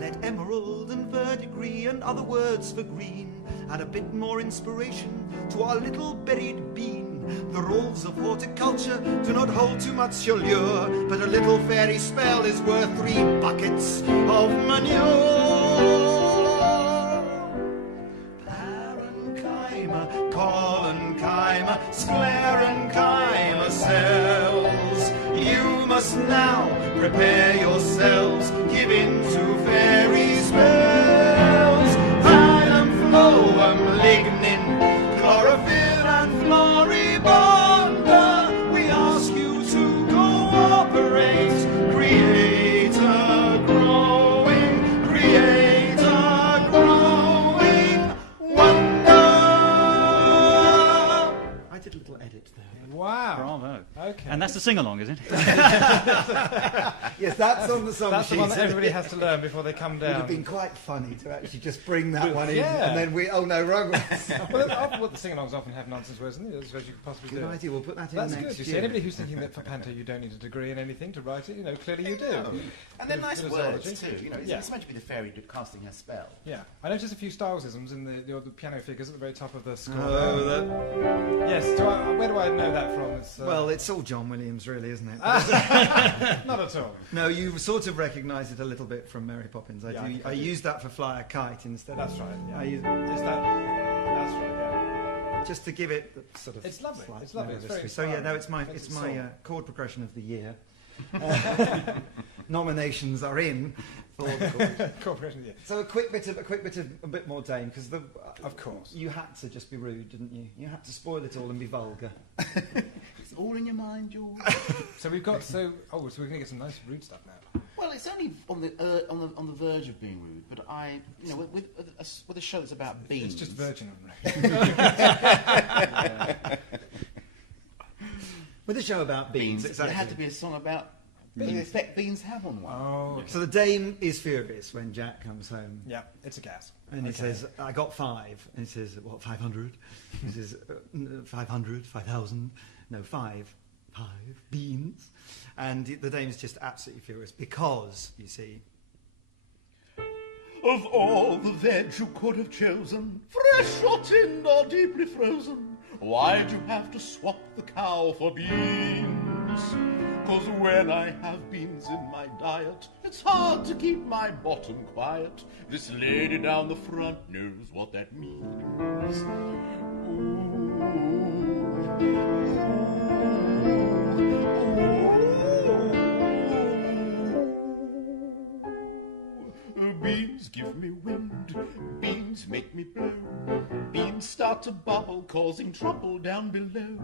Let emerald and verdigris and other words for green add a bit more inspiration to our little buried bean. The rules of horticulture do not hold too much allure, but a little fairy spell is worth 3 buckets of manure. Parenchyma, collenchyma, sclerenchyma cells. You must now prepare yourselves, give in to fairy spells. Xylem, phloem, lignin, chlorophyll and floribunda. We ask you to cooperate, create a growing wonder. I did a little edit there. Wow. Bravo. Okay. And that's the sing-along, is it? Yes, that's on the song That's the sheet. one that everybody has to learn before they come It would down. have been quite funny to actually just bring that one in, Yeah. and then wrong one. Well, the sing-alongs often have nonsense words, and as you could possibly Good do. idea, we'll put that in That's next good. You see, year. anybody who's thinking that for Panto you don't need a degree in anything to write it, clearly you do. And they're nice Bit of words zoology. too. Yeah. It's meant to be the fairy casting her spell. Yeah, I noticed a few Stylesisms in the piano figures at the very top of the score. Yes, where do I know that from? Well, it's all John Williams, really, isn't it? Not at all. No, you sort of recognise it a little bit from Mary Poppins. Yeah, I think I I do. used that for Fly a Kite instead. That's right. Yeah. I used, That's right. Yeah. just to give it sort of. It's lovely. slight It's lovely. It's very history. So yeah, no, it's my Makes it soar. chord progression of the year. Nominations are in for the chord. Corporation, yeah. So a bit more Dane, because Of course. you had to just be rude, didn't you? You had to spoil it all and be vulgar. It's all in your mind, George. So we've got so we're going to get some nice rude stuff now. Well, it's only on the verge of being rude, but with a show that's about beans. It's just virgin. With a show about beans, There exactly. had to be a song about the effect beans have on one. Oh, So the dame is furious when Jack comes home. yeah, it's a gas. And he says, I got 5. And he says, what, 500? He says, 500, 5,000. No, 5 beans. And the dame's just absolutely furious because, you see, Of all the veg you could have chosen, fresh or tinned or deeply frozen, why'd you have to swap the cow for beans? 'cause when I have beans in my diet, it's hard to keep my bottom quiet. This lady down the front knows what that means. Beans give me wind, beans make me blow. Beans start to bubble, causing trouble down below.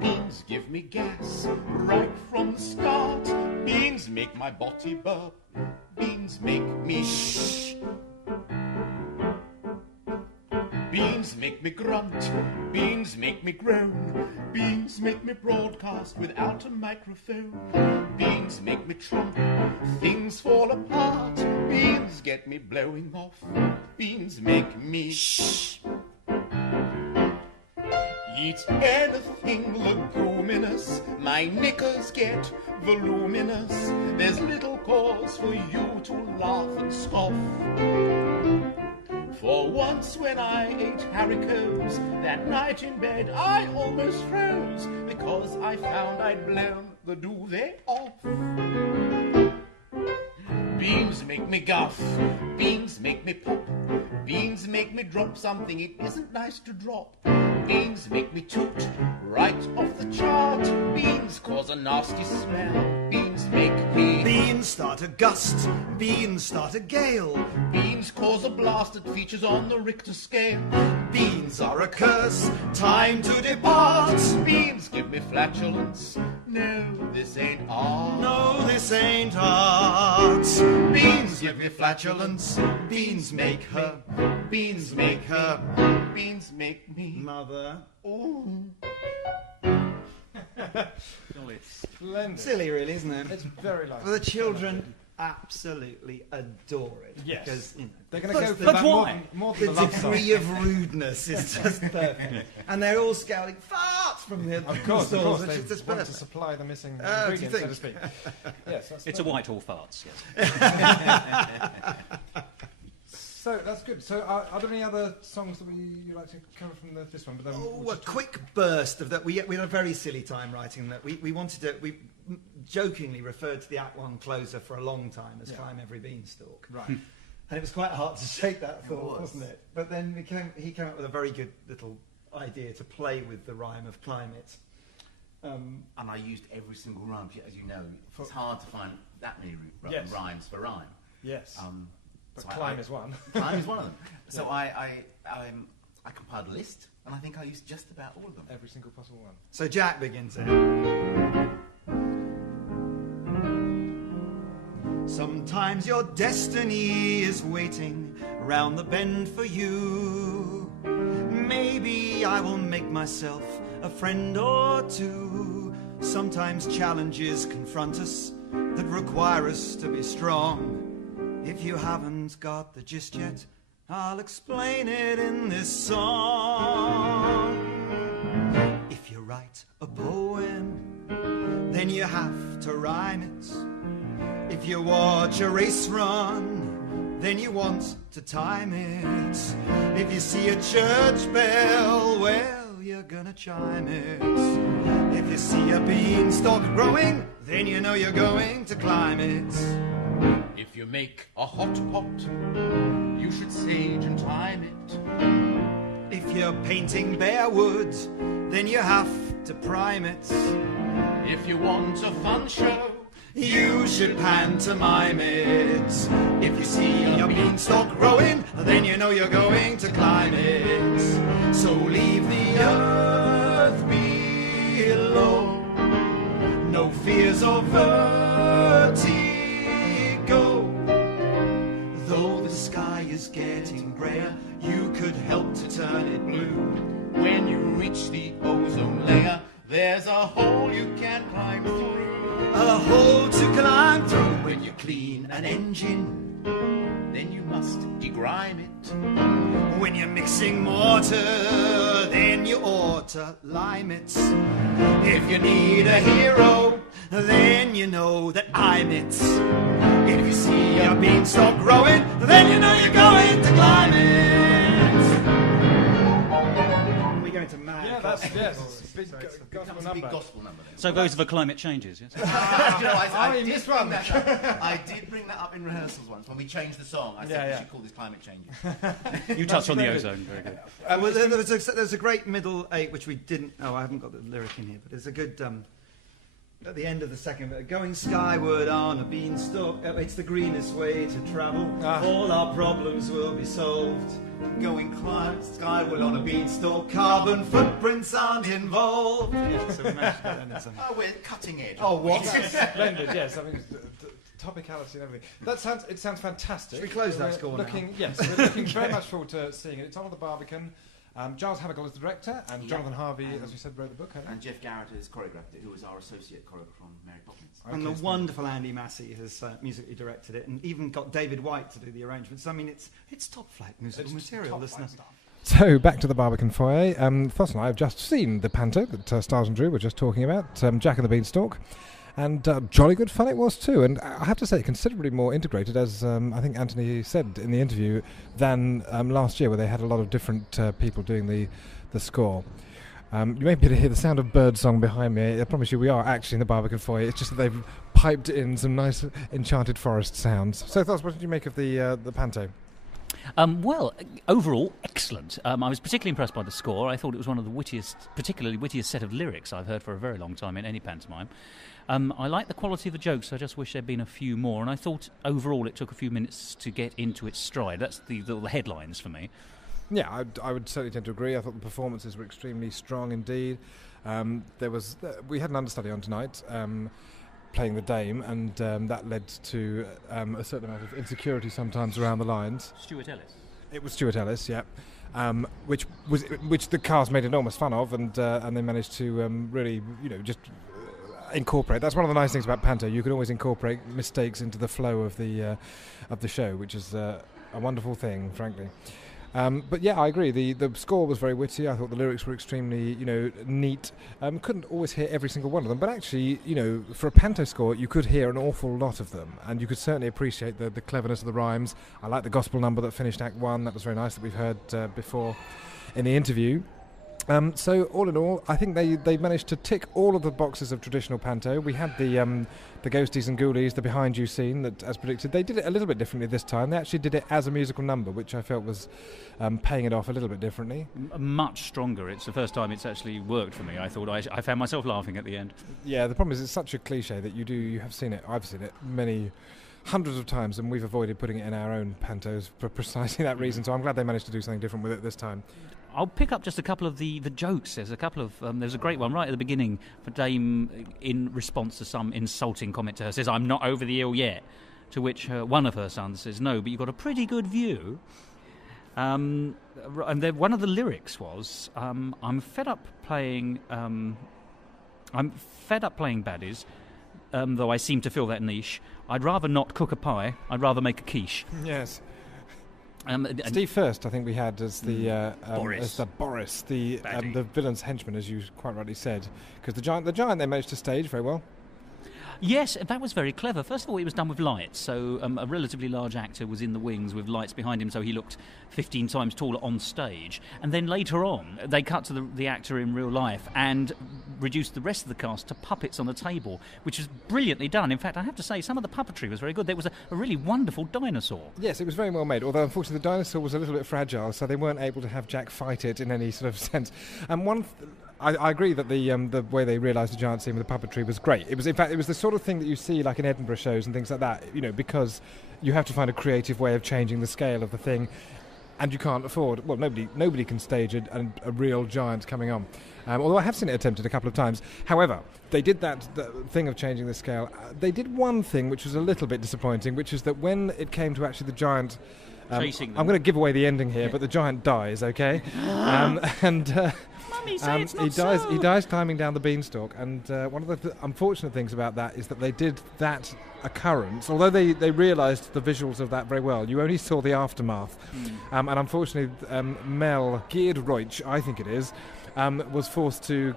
Beans give me gas right from the start. Beans make my body burp. Beans make me shh. Beans make me grunt. Beans make me groan. Beans make me broadcast without a microphone. Beans make me trump. Things fall apart. Beans get me blowing off. Beans make me shh. Eat anything leguminous. My knickers get voluminous. There's little cause for you to laugh and scoff. For once when I ate haricots, that night in bed I almost froze, because I found I'd blown the duvet off. Beans make me guff, beans make me pop, beans make me drop something it isn't nice to drop. Beans make me toot right off the chart. Beans cause a nasty smell. Beans make me... Beans start a gust. Beans start a gale. Beans cause a blast that features on the Richter scale. Beans are a curse. Time to depart. Beans give me flatulence. No, this ain't art. No, this ain't art. Beans give me flatulence. Beans make her. Beans make her. Beans make me. Mother. Oh. Splendid. Silly, really, isn't it? It's very nice. The children absolutely adore it. Yes. Because, you know, They're going to go for but that why? more the than the love song. degree of rudeness is just perfect. And they're all scouting farts from the Of course, stalls, they which is just want to perfect. supply the missing Do you ingredients, so to think? speak. Yes, that's It's a lovely. Whitehall farts, yes. So that's good. So are there any other songs that you'd like to cover from this one? But then Oh, we'll a just quick burst of that. We had a very silly time writing that. We wanted to. We jokingly referred to the Act One closer for a long time as "Climb Every Beanstalk," Right. and it was quite hard to shake that thought, wasn't it? But then he came up with a very good little idea to play with the rhyme of "climb it." And I used every single rhyme, as you know. It's hard to find that many Yes. rhymes for rhyme. Yes. But So climb is one. Climb is one of them. So I compiled a list, and I think I used just about all of them. Every single possible one. So Jack begins it. Sometimes your destiny is waiting round the bend for you. Maybe I will make myself a friend or two. Sometimes challenges confront us that require us to be strong. If you haven't got the gist yet, I'll explain it in this song. If you write a poem, then you have to rhyme it. If you watch a race run, then you want to time it. If you see a church bell, well, you're gonna chime it. If you see a beanstalk growing, then you know you're going to climb it. If you make a hot pot, you should sage and time it. If you're painting bare wood, then you have to prime it. If you want a fun show, You should pantomime it. If you see a beanstalk growing, then you know you're going to climb it. So leave the earth below. No fears of vertigo. Though the sky is getting grayer, you could help to turn it blue. when you reach the ozone layer, there's a hole you can climb through. A hole to climb through. When you clean an engine, Then you must degrime it. when you're mixing mortar, then you ought to lime it. If you need a hero, then you know that I'm it. If you see a beanstalk growing, then you know you're going to climb it. We're going to mad. Yeah, that's Yes, big gospel It's a number. big gospel number then. So those are the climate changes, yes? I did bring that up in rehearsals once when we changed the song. I said we should call this climate changes. You touched on the ozone, very good. Well, there's a great middle eight which we didn't. Oh, I haven't got the lyric in here, but there's a good. At the end of the second bit, going skyward on a beanstalk. It's the greenest way to travel. All our problems will be solved. Going skyward on a beanstalk. Carbon footprints aren't involved. Yeah, so we managed to get that in some. Oh, we're cutting edge. Oh, what? Splendid, yes. I mean, topicality and everything. It sounds fantastic. Should we close that score now? Yes, we're looking very much forward to seeing it. It's on at the Barbican. Giles Havergal is the director, and Jonathan Harvey, as we said, wrote the book. And Jeff Garrett has choreographed it, who was our associate choreographer on Mary Poppins. Okay, and the wonderful Andy Massey has musically directed it, and even got David White to do the arrangements. I mean, it's top-flight musical material, listener. So, back to the Barbican foyer. Thos and I have just seen the Panto that Stiles and Drewe were just talking about, Jack and the Beanstalk. And jolly good fun it was too, and I have to say considerably more integrated, as I think Anthony said in the interview, than last year, where they had a lot of different people doing the score. You may be able to hear the sound of birdsong behind me. I promise you we are actually in the Barbican foyer. It's just that they've piped in some nice enchanted forest sounds. So Thos, what did you make of the Panto? Well, overall, excellent. I was particularly impressed by the score. I thought it was one of the particularly wittiest set of lyrics I've heard for a very long time in any pantomime. I like the quality of the jokes. I just wish there'd been a few more. And I thought overall it took a few minutes to get into its stride. That's the headlines for me. Yeah, I would certainly tend to agree. I thought the performances were extremely strong indeed. We had an understudy on tonight, playing the Dame, and that led to a certain amount of insecurity sometimes around the lines. Stuart Ellis. It was Stuart Ellis, yeah. Which the cast made enormous fun of, and they managed to really, just incorporate. That's one of the nice things about Panto. You can always incorporate mistakes into the flow of the show, which is a wonderful thing, frankly. But yeah, I agree. The score was very witty. I thought the lyrics were extremely, neat. Couldn't always hear every single one of them, but actually, for a Panto score, you could hear an awful lot of them, and you could certainly appreciate the cleverness of the rhymes. I like the gospel number that finished Act 1. That was very nice, that we've heard before in the interview. So all in all, I think they managed to tick all of the boxes of traditional Panto. We had the ghosties and ghoulies, the behind you scene that, as predicted, they did it a little bit differently this time. They actually did it as a musical number, which I felt was paying it off a little bit differently. Much stronger. It's the first time it's actually worked for me. I thought I found myself laughing at the end. Yeah, the problem is it's such a cliche that you have seen it. I've seen it many hundreds of times, and we've avoided putting it in our own Pantos for precisely that reason. So I'm glad they managed to do something different with it this time. I'll pick up just a couple of the jokes. There's a couple of there's a great one right at the beginning for Dame, in response to some insulting comment to her, says, "I'm not over the hill yet." To which one of her sons says, "No, but you've got a pretty good view." And then one of the lyrics was, "I'm fed up playing baddies, though I seem to fill that niche. I'd rather not cook a pie. I'd rather make a quiche." Yes. Steve First, I think we had as the Boris, the villain's henchman, as you quite rightly said, because the giant they managed to stage very well. Yes, that was very clever. First of all, it was done with lights, so a relatively large actor was in the wings with lights behind him, so he looked 15 times taller on stage. And then later on, they cut to the actor in real life and reduced the rest of the cast to puppets on the table, which was brilliantly done. In fact, I have to say, some of the puppetry was very good. There was a really wonderful dinosaur. Yes, it was very well made, although unfortunately the dinosaur was a little bit fragile, so they weren't able to have Jack fight it in any sort of sense. And I agree that the way they realised the giant scene with the puppetry was great. It was, in fact, it was the sort of thing that you see like in Edinburgh shows and things like that, because you have to find a creative way of changing the scale of the thing, and you can't afford. Well, nobody can stage a real giant coming on. Although I have seen it attempted a couple of times. However, they did the thing of changing the scale. They did one thing which was a little bit disappointing, which is that when it came to actually the giant. Chasing them. I'm going to give away the ending here, but the giant dies, okay? Mummy, say it's not He dies climbing down the beanstalk, and one of the unfortunate things about that is that they did that occurrence, although they realised the visuals of that very well, you only saw the aftermath. And unfortunately, Mel Geerdreich, I think it is, was forced to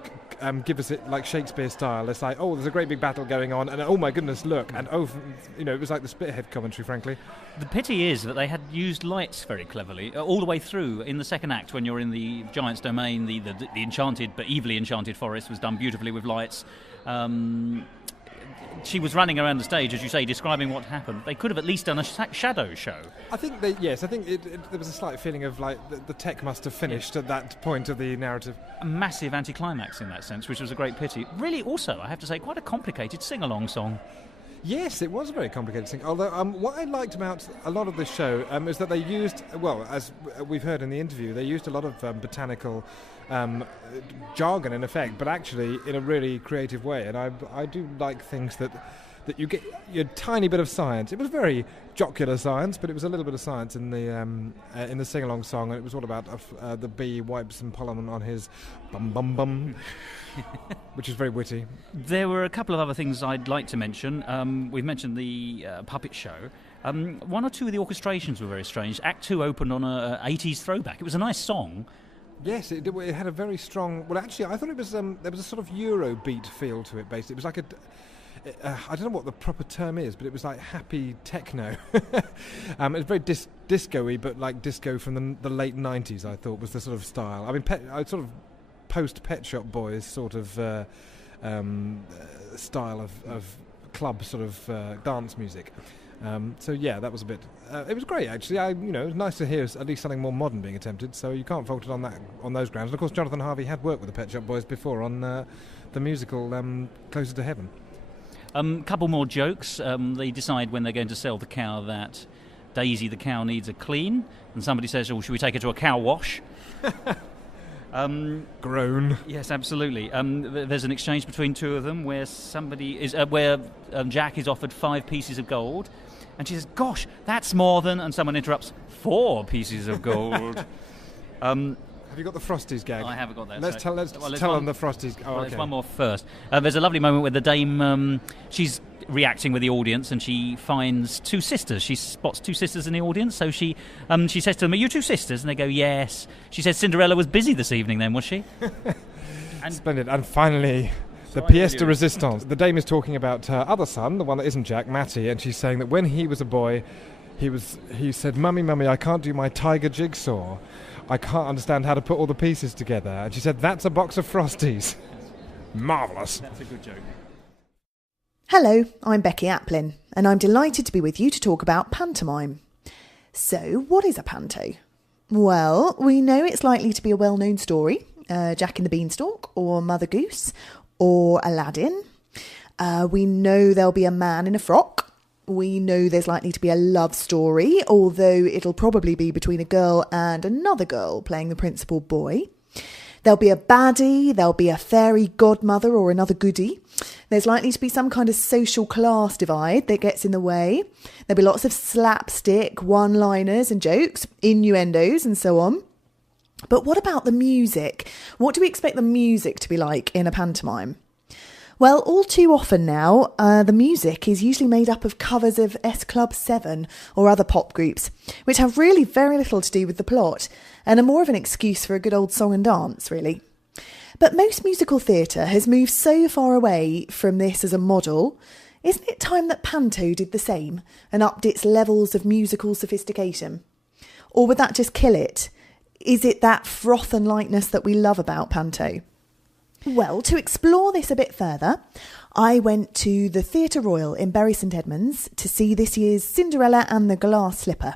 give us it like Shakespeare style. It's like, oh, there's a great big battle going on, and oh my goodness, look, and it was like the Spithead commentary, frankly. The pity is that they had used lights very cleverly all the way through. In the second act, when you're in the giant's domain, the enchanted but evilly enchanted forest was done beautifully with lights. She was running around the stage, as you say, describing what happened. They could have at least done a shadow show. I think there was a slight feeling of like the tech must have finished at that point of the narrative. A massive anticlimax in that sense, which was a great pity. Really, also, I have to say, quite a complicated sing-along song. Yes, it was a very complicated thing. Although what I liked about a lot of this show is that they used, well, as we've heard in the interview, they used a lot of botanical jargon in effect, but actually in a really creative way. And I do like things that you get a tiny bit of science. It was very jocular science, but it was a little bit of science in the sing-along song, and it was all about the bee wipes some pollen on his bum bum bum. Which is very witty. There were a couple of other things I'd like to mention. We've mentioned the puppet show. One or two of the orchestrations were very strange. Act 2 opened on a 80s throwback. It was a nice song. Yes, it had a very strong... Well, actually, I thought it was... there was a sort of Eurobeat feel to it, basically. It was like I don't know what the proper term is, but it was like happy techno. It was very disco-y, but like disco from the late 90s, I thought, was the sort of style. I mean, sort of post-Pet Shop Boys sort of style of club sort of dance music. So yeah, that was a bit... it was great, actually. It was nice to hear at least something more modern being attempted, so you can't fault it on those grounds. And of course, Jonathan Harvey had worked with the Pet Shop Boys before on the musical Closer to Heaven. Couple more jokes. They decide when they're going to sell the cow that Daisy the cow needs a clean, and somebody says, "Oh, should we take her to a cow wash?" Groan. Yes, absolutely. There's an exchange between two of them where Jack is offered 5 pieces of gold, and she says, "Gosh, that's more than," and someone interrupts, 4 pieces of gold. Have you got the Frosties gag? I haven't got that. Let's tell them the Frosties. Oh, okay. There's one more first. There's a lovely moment where the dame, she's reacting with the audience, and she finds 2 sisters. She spots 2 sisters in the audience, so she says to them, "Are you 2 sisters?" And they go, "Yes." She says, "Cinderella was busy this evening then, was she?" Splendid. And finally, the pièce de résistance. The dame is talking about her other son, the one that isn't Jack, Matty, and she's saying that when he was a boy, he said, "Mummy, I can't do my tiger jigsaw. I can't understand how to put all the pieces together." And she said, "That's a box of Frosties." Marvellous. That's a good joke. Hello, I'm Becky Applin, and I'm delighted to be with you to talk about pantomime. So, what is a panto? Well, we know it's likely to be a well-known story, Jack and the Beanstalk, or Mother Goose, or Aladdin. We know there'll be a man in a frock. We know there's likely to be a love story, although it'll probably be between a girl and another girl playing the principal boy. There'll be a baddie, there'll be a fairy godmother or another goodie. There's likely to be some kind of social class divide that gets in the way. There'll be lots of slapstick, one-liners and jokes, innuendos and so on. But what about the music? What do we expect the music to be like in a pantomime? Well, all too often now, the music is usually made up of covers of S Club 7 or other pop groups, which have really very little to do with the plot, and are more of an excuse for a good old song and dance, really. But most musical theatre has moved so far away from this as a model. Isn't it time that Panto did the same and upped its levels of musical sophistication? Or would that just kill it? Is it that froth and lightness that we love about Panto? Well, to explore this a bit further, I went to the Theatre Royal in Bury St Edmunds to see this year's Cinderella and the Glass Slipper.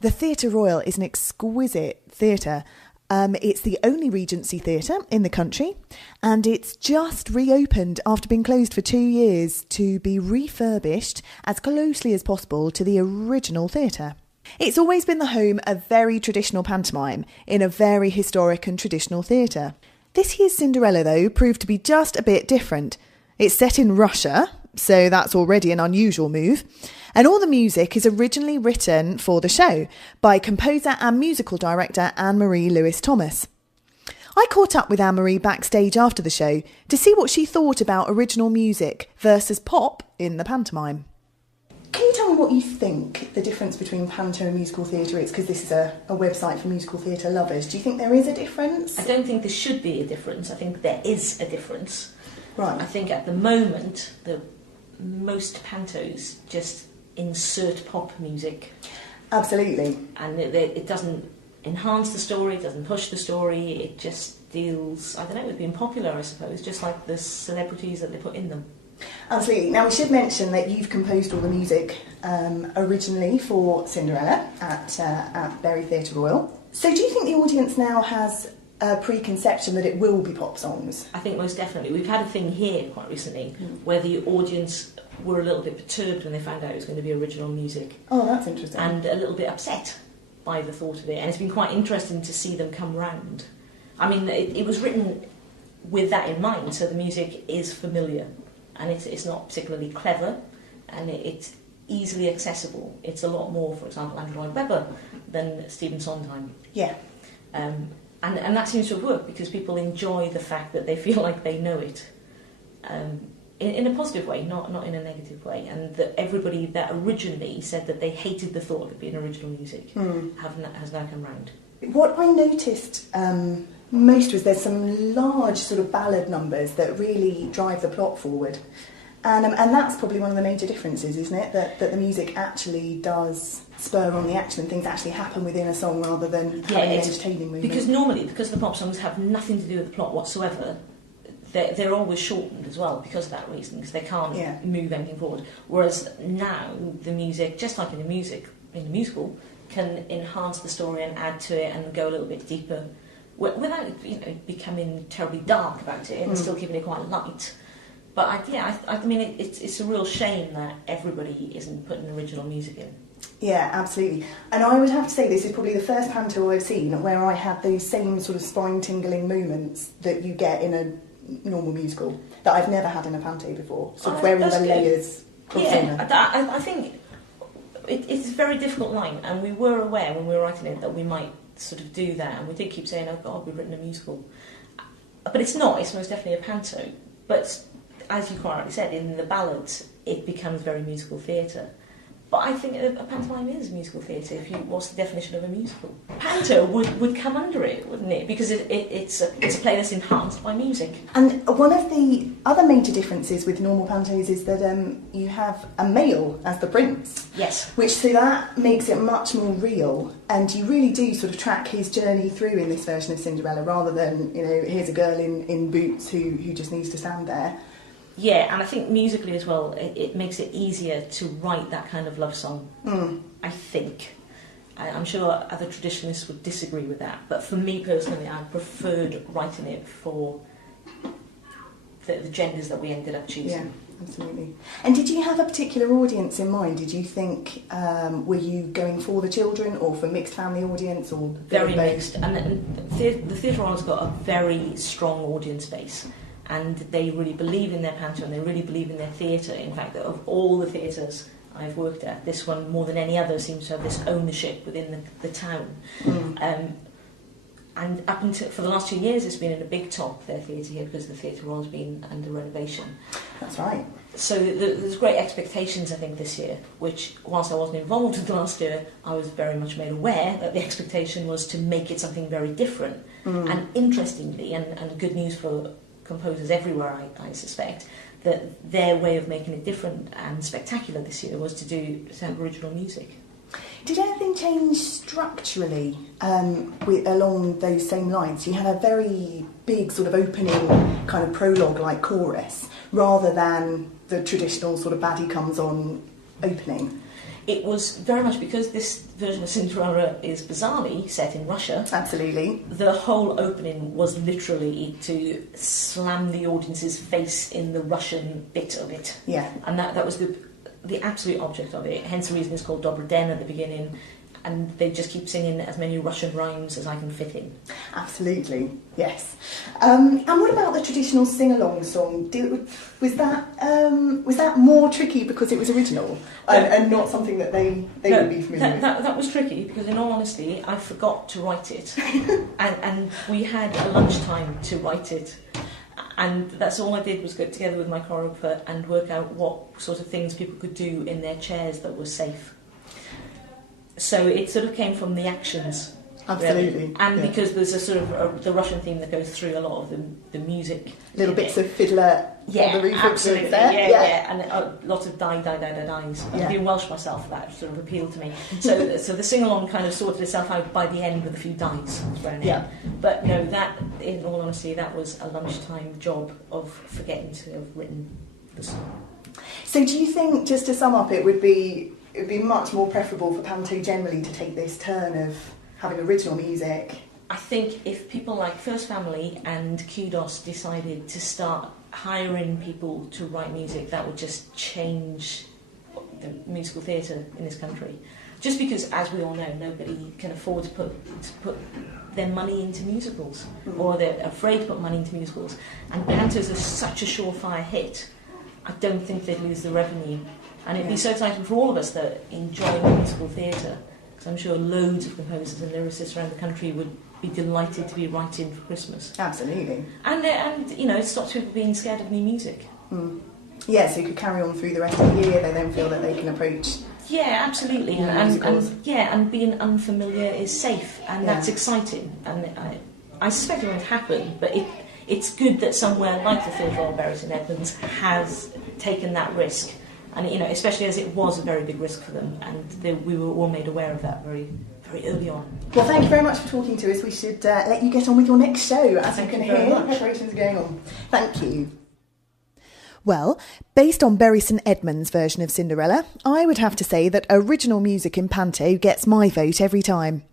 The Theatre Royal is an exquisite theatre. It's the only Regency theatre in the country, and it's just reopened after being closed for 2 years to be refurbished as closely as possible to the original theatre. It's always been the home of very traditional pantomime in a very historic and traditional theatre. This year's Cinderella, though, proved to be just a bit different. It's set in Russia, so that's already an unusual move, and all the music is originally written for the show by composer and musical director Anne-Marie Lewis-Thomas. I caught up with Anne-Marie backstage after the show to see what she thought about original music versus pop in the pantomime. Can you tell me what you think the difference between panto and musical theatre is? Because this is a website for musical theatre lovers. Do you think there is a difference? I don't think there should be a difference. I think there is a difference. Right. I think at the moment, most pantos just insert pop music. Absolutely. And it doesn't enhance the story, it doesn't push the story, it just deals, I don't know, with being popular, I suppose, just like the celebrities that they put in them. Absolutely. Now, we should mention that you've composed all the music originally for Cinderella at Bury Theatre Royal. So do you think the audience now has a preconception that it will be pop songs? I think most definitely. We've had a thing here quite recently where the audience were a little bit perturbed when they found out it was going to be original music. Oh, that's interesting. And a little bit upset by the thought of it. And it's been quite interesting to see them come round. I mean, it was written with that in mind, so the music is familiar. And it's not particularly clever, and it's easily accessible. It's a lot more, for example, Andrew Lloyd Webber than Stephen Sondheim. Yeah. And that seems to have worked because people enjoy the fact that they feel like they know it in a positive way, not in a negative way. And that everybody that originally said that they hated the thought of it being original music has now come round. What I noticed most was there's some large sort of ballad numbers that really drive the plot forward. And that's probably one of the major differences, isn't it? That the music actually does spur on the action and things actually happen within a song rather than having an entertaining movement. Because normally, because the pop songs have nothing to do with the plot whatsoever, they're always shortened as well because of that reason, because they can't move anything forward. Whereas now, the music, just like in the musical, can enhance the story and add to it and go a little bit deeper without becoming terribly dark about it and still keeping it quite light. But I mean, it's a real shame that everybody isn't putting original music in. Yeah, absolutely. And I would have to say this is probably the first panto I've seen where I had those same sort of spine-tingling moments that you get in a normal musical that I've never had in a panto before. Sort of where all the layers cross over. I think it's a very difficult line, and we were aware when we were writing it that we might sort of do that, and we did keep saying, oh God, we've written a musical. But it's not, it's most definitely a panto. But as you quite rightly said, in the ballads, it becomes very musical theatre. But I think a pantomime is musical theatre. What's the definition of a musical? Panto would come under it, wouldn't it? Because it's a play that's enhanced by music. And one of the other major differences with normal pantos is that you have a male as the prince. Yes. So that makes it much more real, and you really do sort of track his journey through in this version of Cinderella, rather than, here's a girl in boots who just needs to stand there. Yeah, and I think musically as well, it makes it easier to write that kind of love song, I think. I'm sure other traditionalists would disagree with that, but for me personally, I preferred writing it for the genders that we ended up choosing. Yeah, absolutely. And did you have a particular audience in mind? Did you think, were you going for the children or for mixed family audience, or very mixed? And the Theatre Royal's got a very strong audience base. And they really believe in their panto and they really believe in their theatre. In fact, of all the theatres I've worked at, this one, more than any other, seems to have this ownership within the town. And up until, for the last 2 years, it's been in a big top, their theatre here, because the Theatre Royal's been under renovation. That's right. So there's great expectations, I think, this year, which, whilst I wasn't involved in the last year, I was very much made aware that the expectation was to make it something very different. And interestingly, and good news for composers everywhere, I suspect, that their way of making it different and spectacular this year was to have original music. Did anything change structurally along those same lines? You had a very big sort of opening kind of prologue-like chorus, rather than the traditional sort of baddie comes on opening. It was very much because this version of Cinderella is bizarrely set in Russia. Absolutely. The whole opening was literally to slam the audience's face in the Russian bit of it. Yeah. And that was the absolute object of it. Hence the reason it's called Dobry Den at the beginning. And they just keep singing as many Russian rhymes as I can fit in. Absolutely, yes. And what about the traditional sing-along song? Was that more tricky because it was original and not something that they would be familiar with? That was tricky because, in all honesty, I forgot to write it. and we had a lunchtime to write it. And that's all I did was get together with my choreographer and work out what sort of things people could do in their chairs that were safe. So it sort of came from the actions. Absolutely. Really. And because there's a sort of the Russian theme that goes through a lot of the music. Little bits of fiddler on the roof. Absolutely. Yeah. And a lot of dies. Yeah. Being Welsh myself, that sort of appealed to me. So the sing-along kind of sorted itself out by the end with a few dies thrown in. But no, that, in all honesty, that was a lunchtime job of forgetting to have written the song. So do you think, just to sum up, it would be much more preferable for Panto generally to take this turn of having original music? I think if people like First Family and Thos decided to start hiring people to write music, that would just change the musical theatre in this country. Just because, as we all know, nobody can afford to put their money into musicals, or they're afraid to put money into musicals. And Panto's are such a surefire hit, I don't think they'd lose the revenue. And it'd be so exciting for all of us that enjoy musical theatre. I'm sure loads of composers and lyricists around the country would be delighted to be writing for Christmas. Absolutely. And it stops people being scared of new music. Yeah, so you could carry on through the rest of the year. They then feel that they can approach. Yeah, absolutely. And being unfamiliar is safe, and that's exciting. And I suspect it won't happen, but it's good that somewhere like the Theatre Royal Bury St Edmunds has taken that risk. And especially as it was a very big risk for them, and we were all made aware of that very, very early on. Well, thank you very much for talking to us. We should let you get on with your next show, as you can hear. Preparations are going on. Thank you. Well, based on Bury St Edmunds' version of Cinderella, I would have to say that original music in Panto gets my vote every time.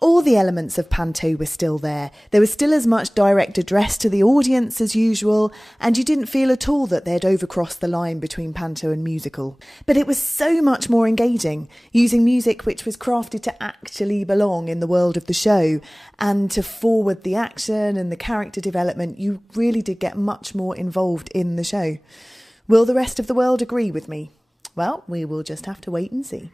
All the elements of Panto were still there. There was still as much direct address to the audience as usual, and you didn't feel at all that they'd overcrossed the line between Panto and musical. But it was so much more engaging, using music which was crafted to actually belong in the world of the show, and to forward the action and the character development. You really did get much more involved in the show. Will the rest of the world agree with me? Well, we will just have to wait and see.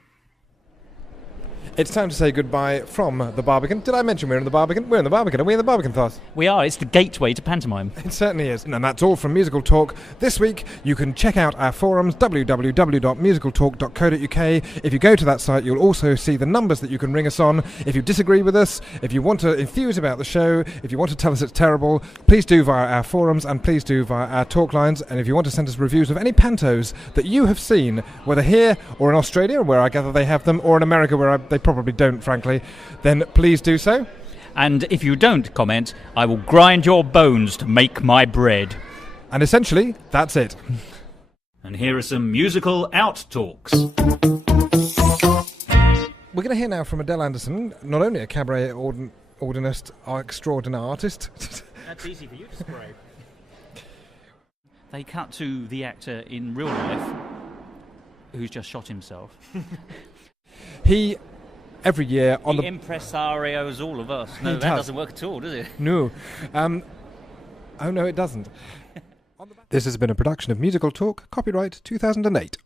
It's time to say goodbye from the Barbican. Did I mention we're in the Barbican? We're in the Barbican. Are we in the Barbican, Thos? We are. It's the gateway to pantomime. It certainly is. And that's all from Musical Talk. This week, you can check out our forums, www.musicaltalk.co.uk. If you go to that site, you'll also see the numbers that you can ring us on. If you disagree with us, if you want to enthuse about the show, if you want to tell us it's terrible, please do via our forums and please do via our talk lines. And if you want to send us reviews of any pantos that you have seen, whether here or in Australia, where I gather they have them, or in America, where they probably don't, frankly, then please do so. And if you don't comment, I will grind your bones to make my bread. And essentially, that's it. And here are some musical out-talks. We're going to hear now from Adele Anderson, not only a cabaret organist, extraordinary artist. That's easy for you to describe. They cut to the actor in real life, who's just shot himself. He... Every year on the impresarios, all of us. No, that doesn't work at all, does it? No. Oh, no, it doesn't. This has been a production of Musical Talk, copyright 2008.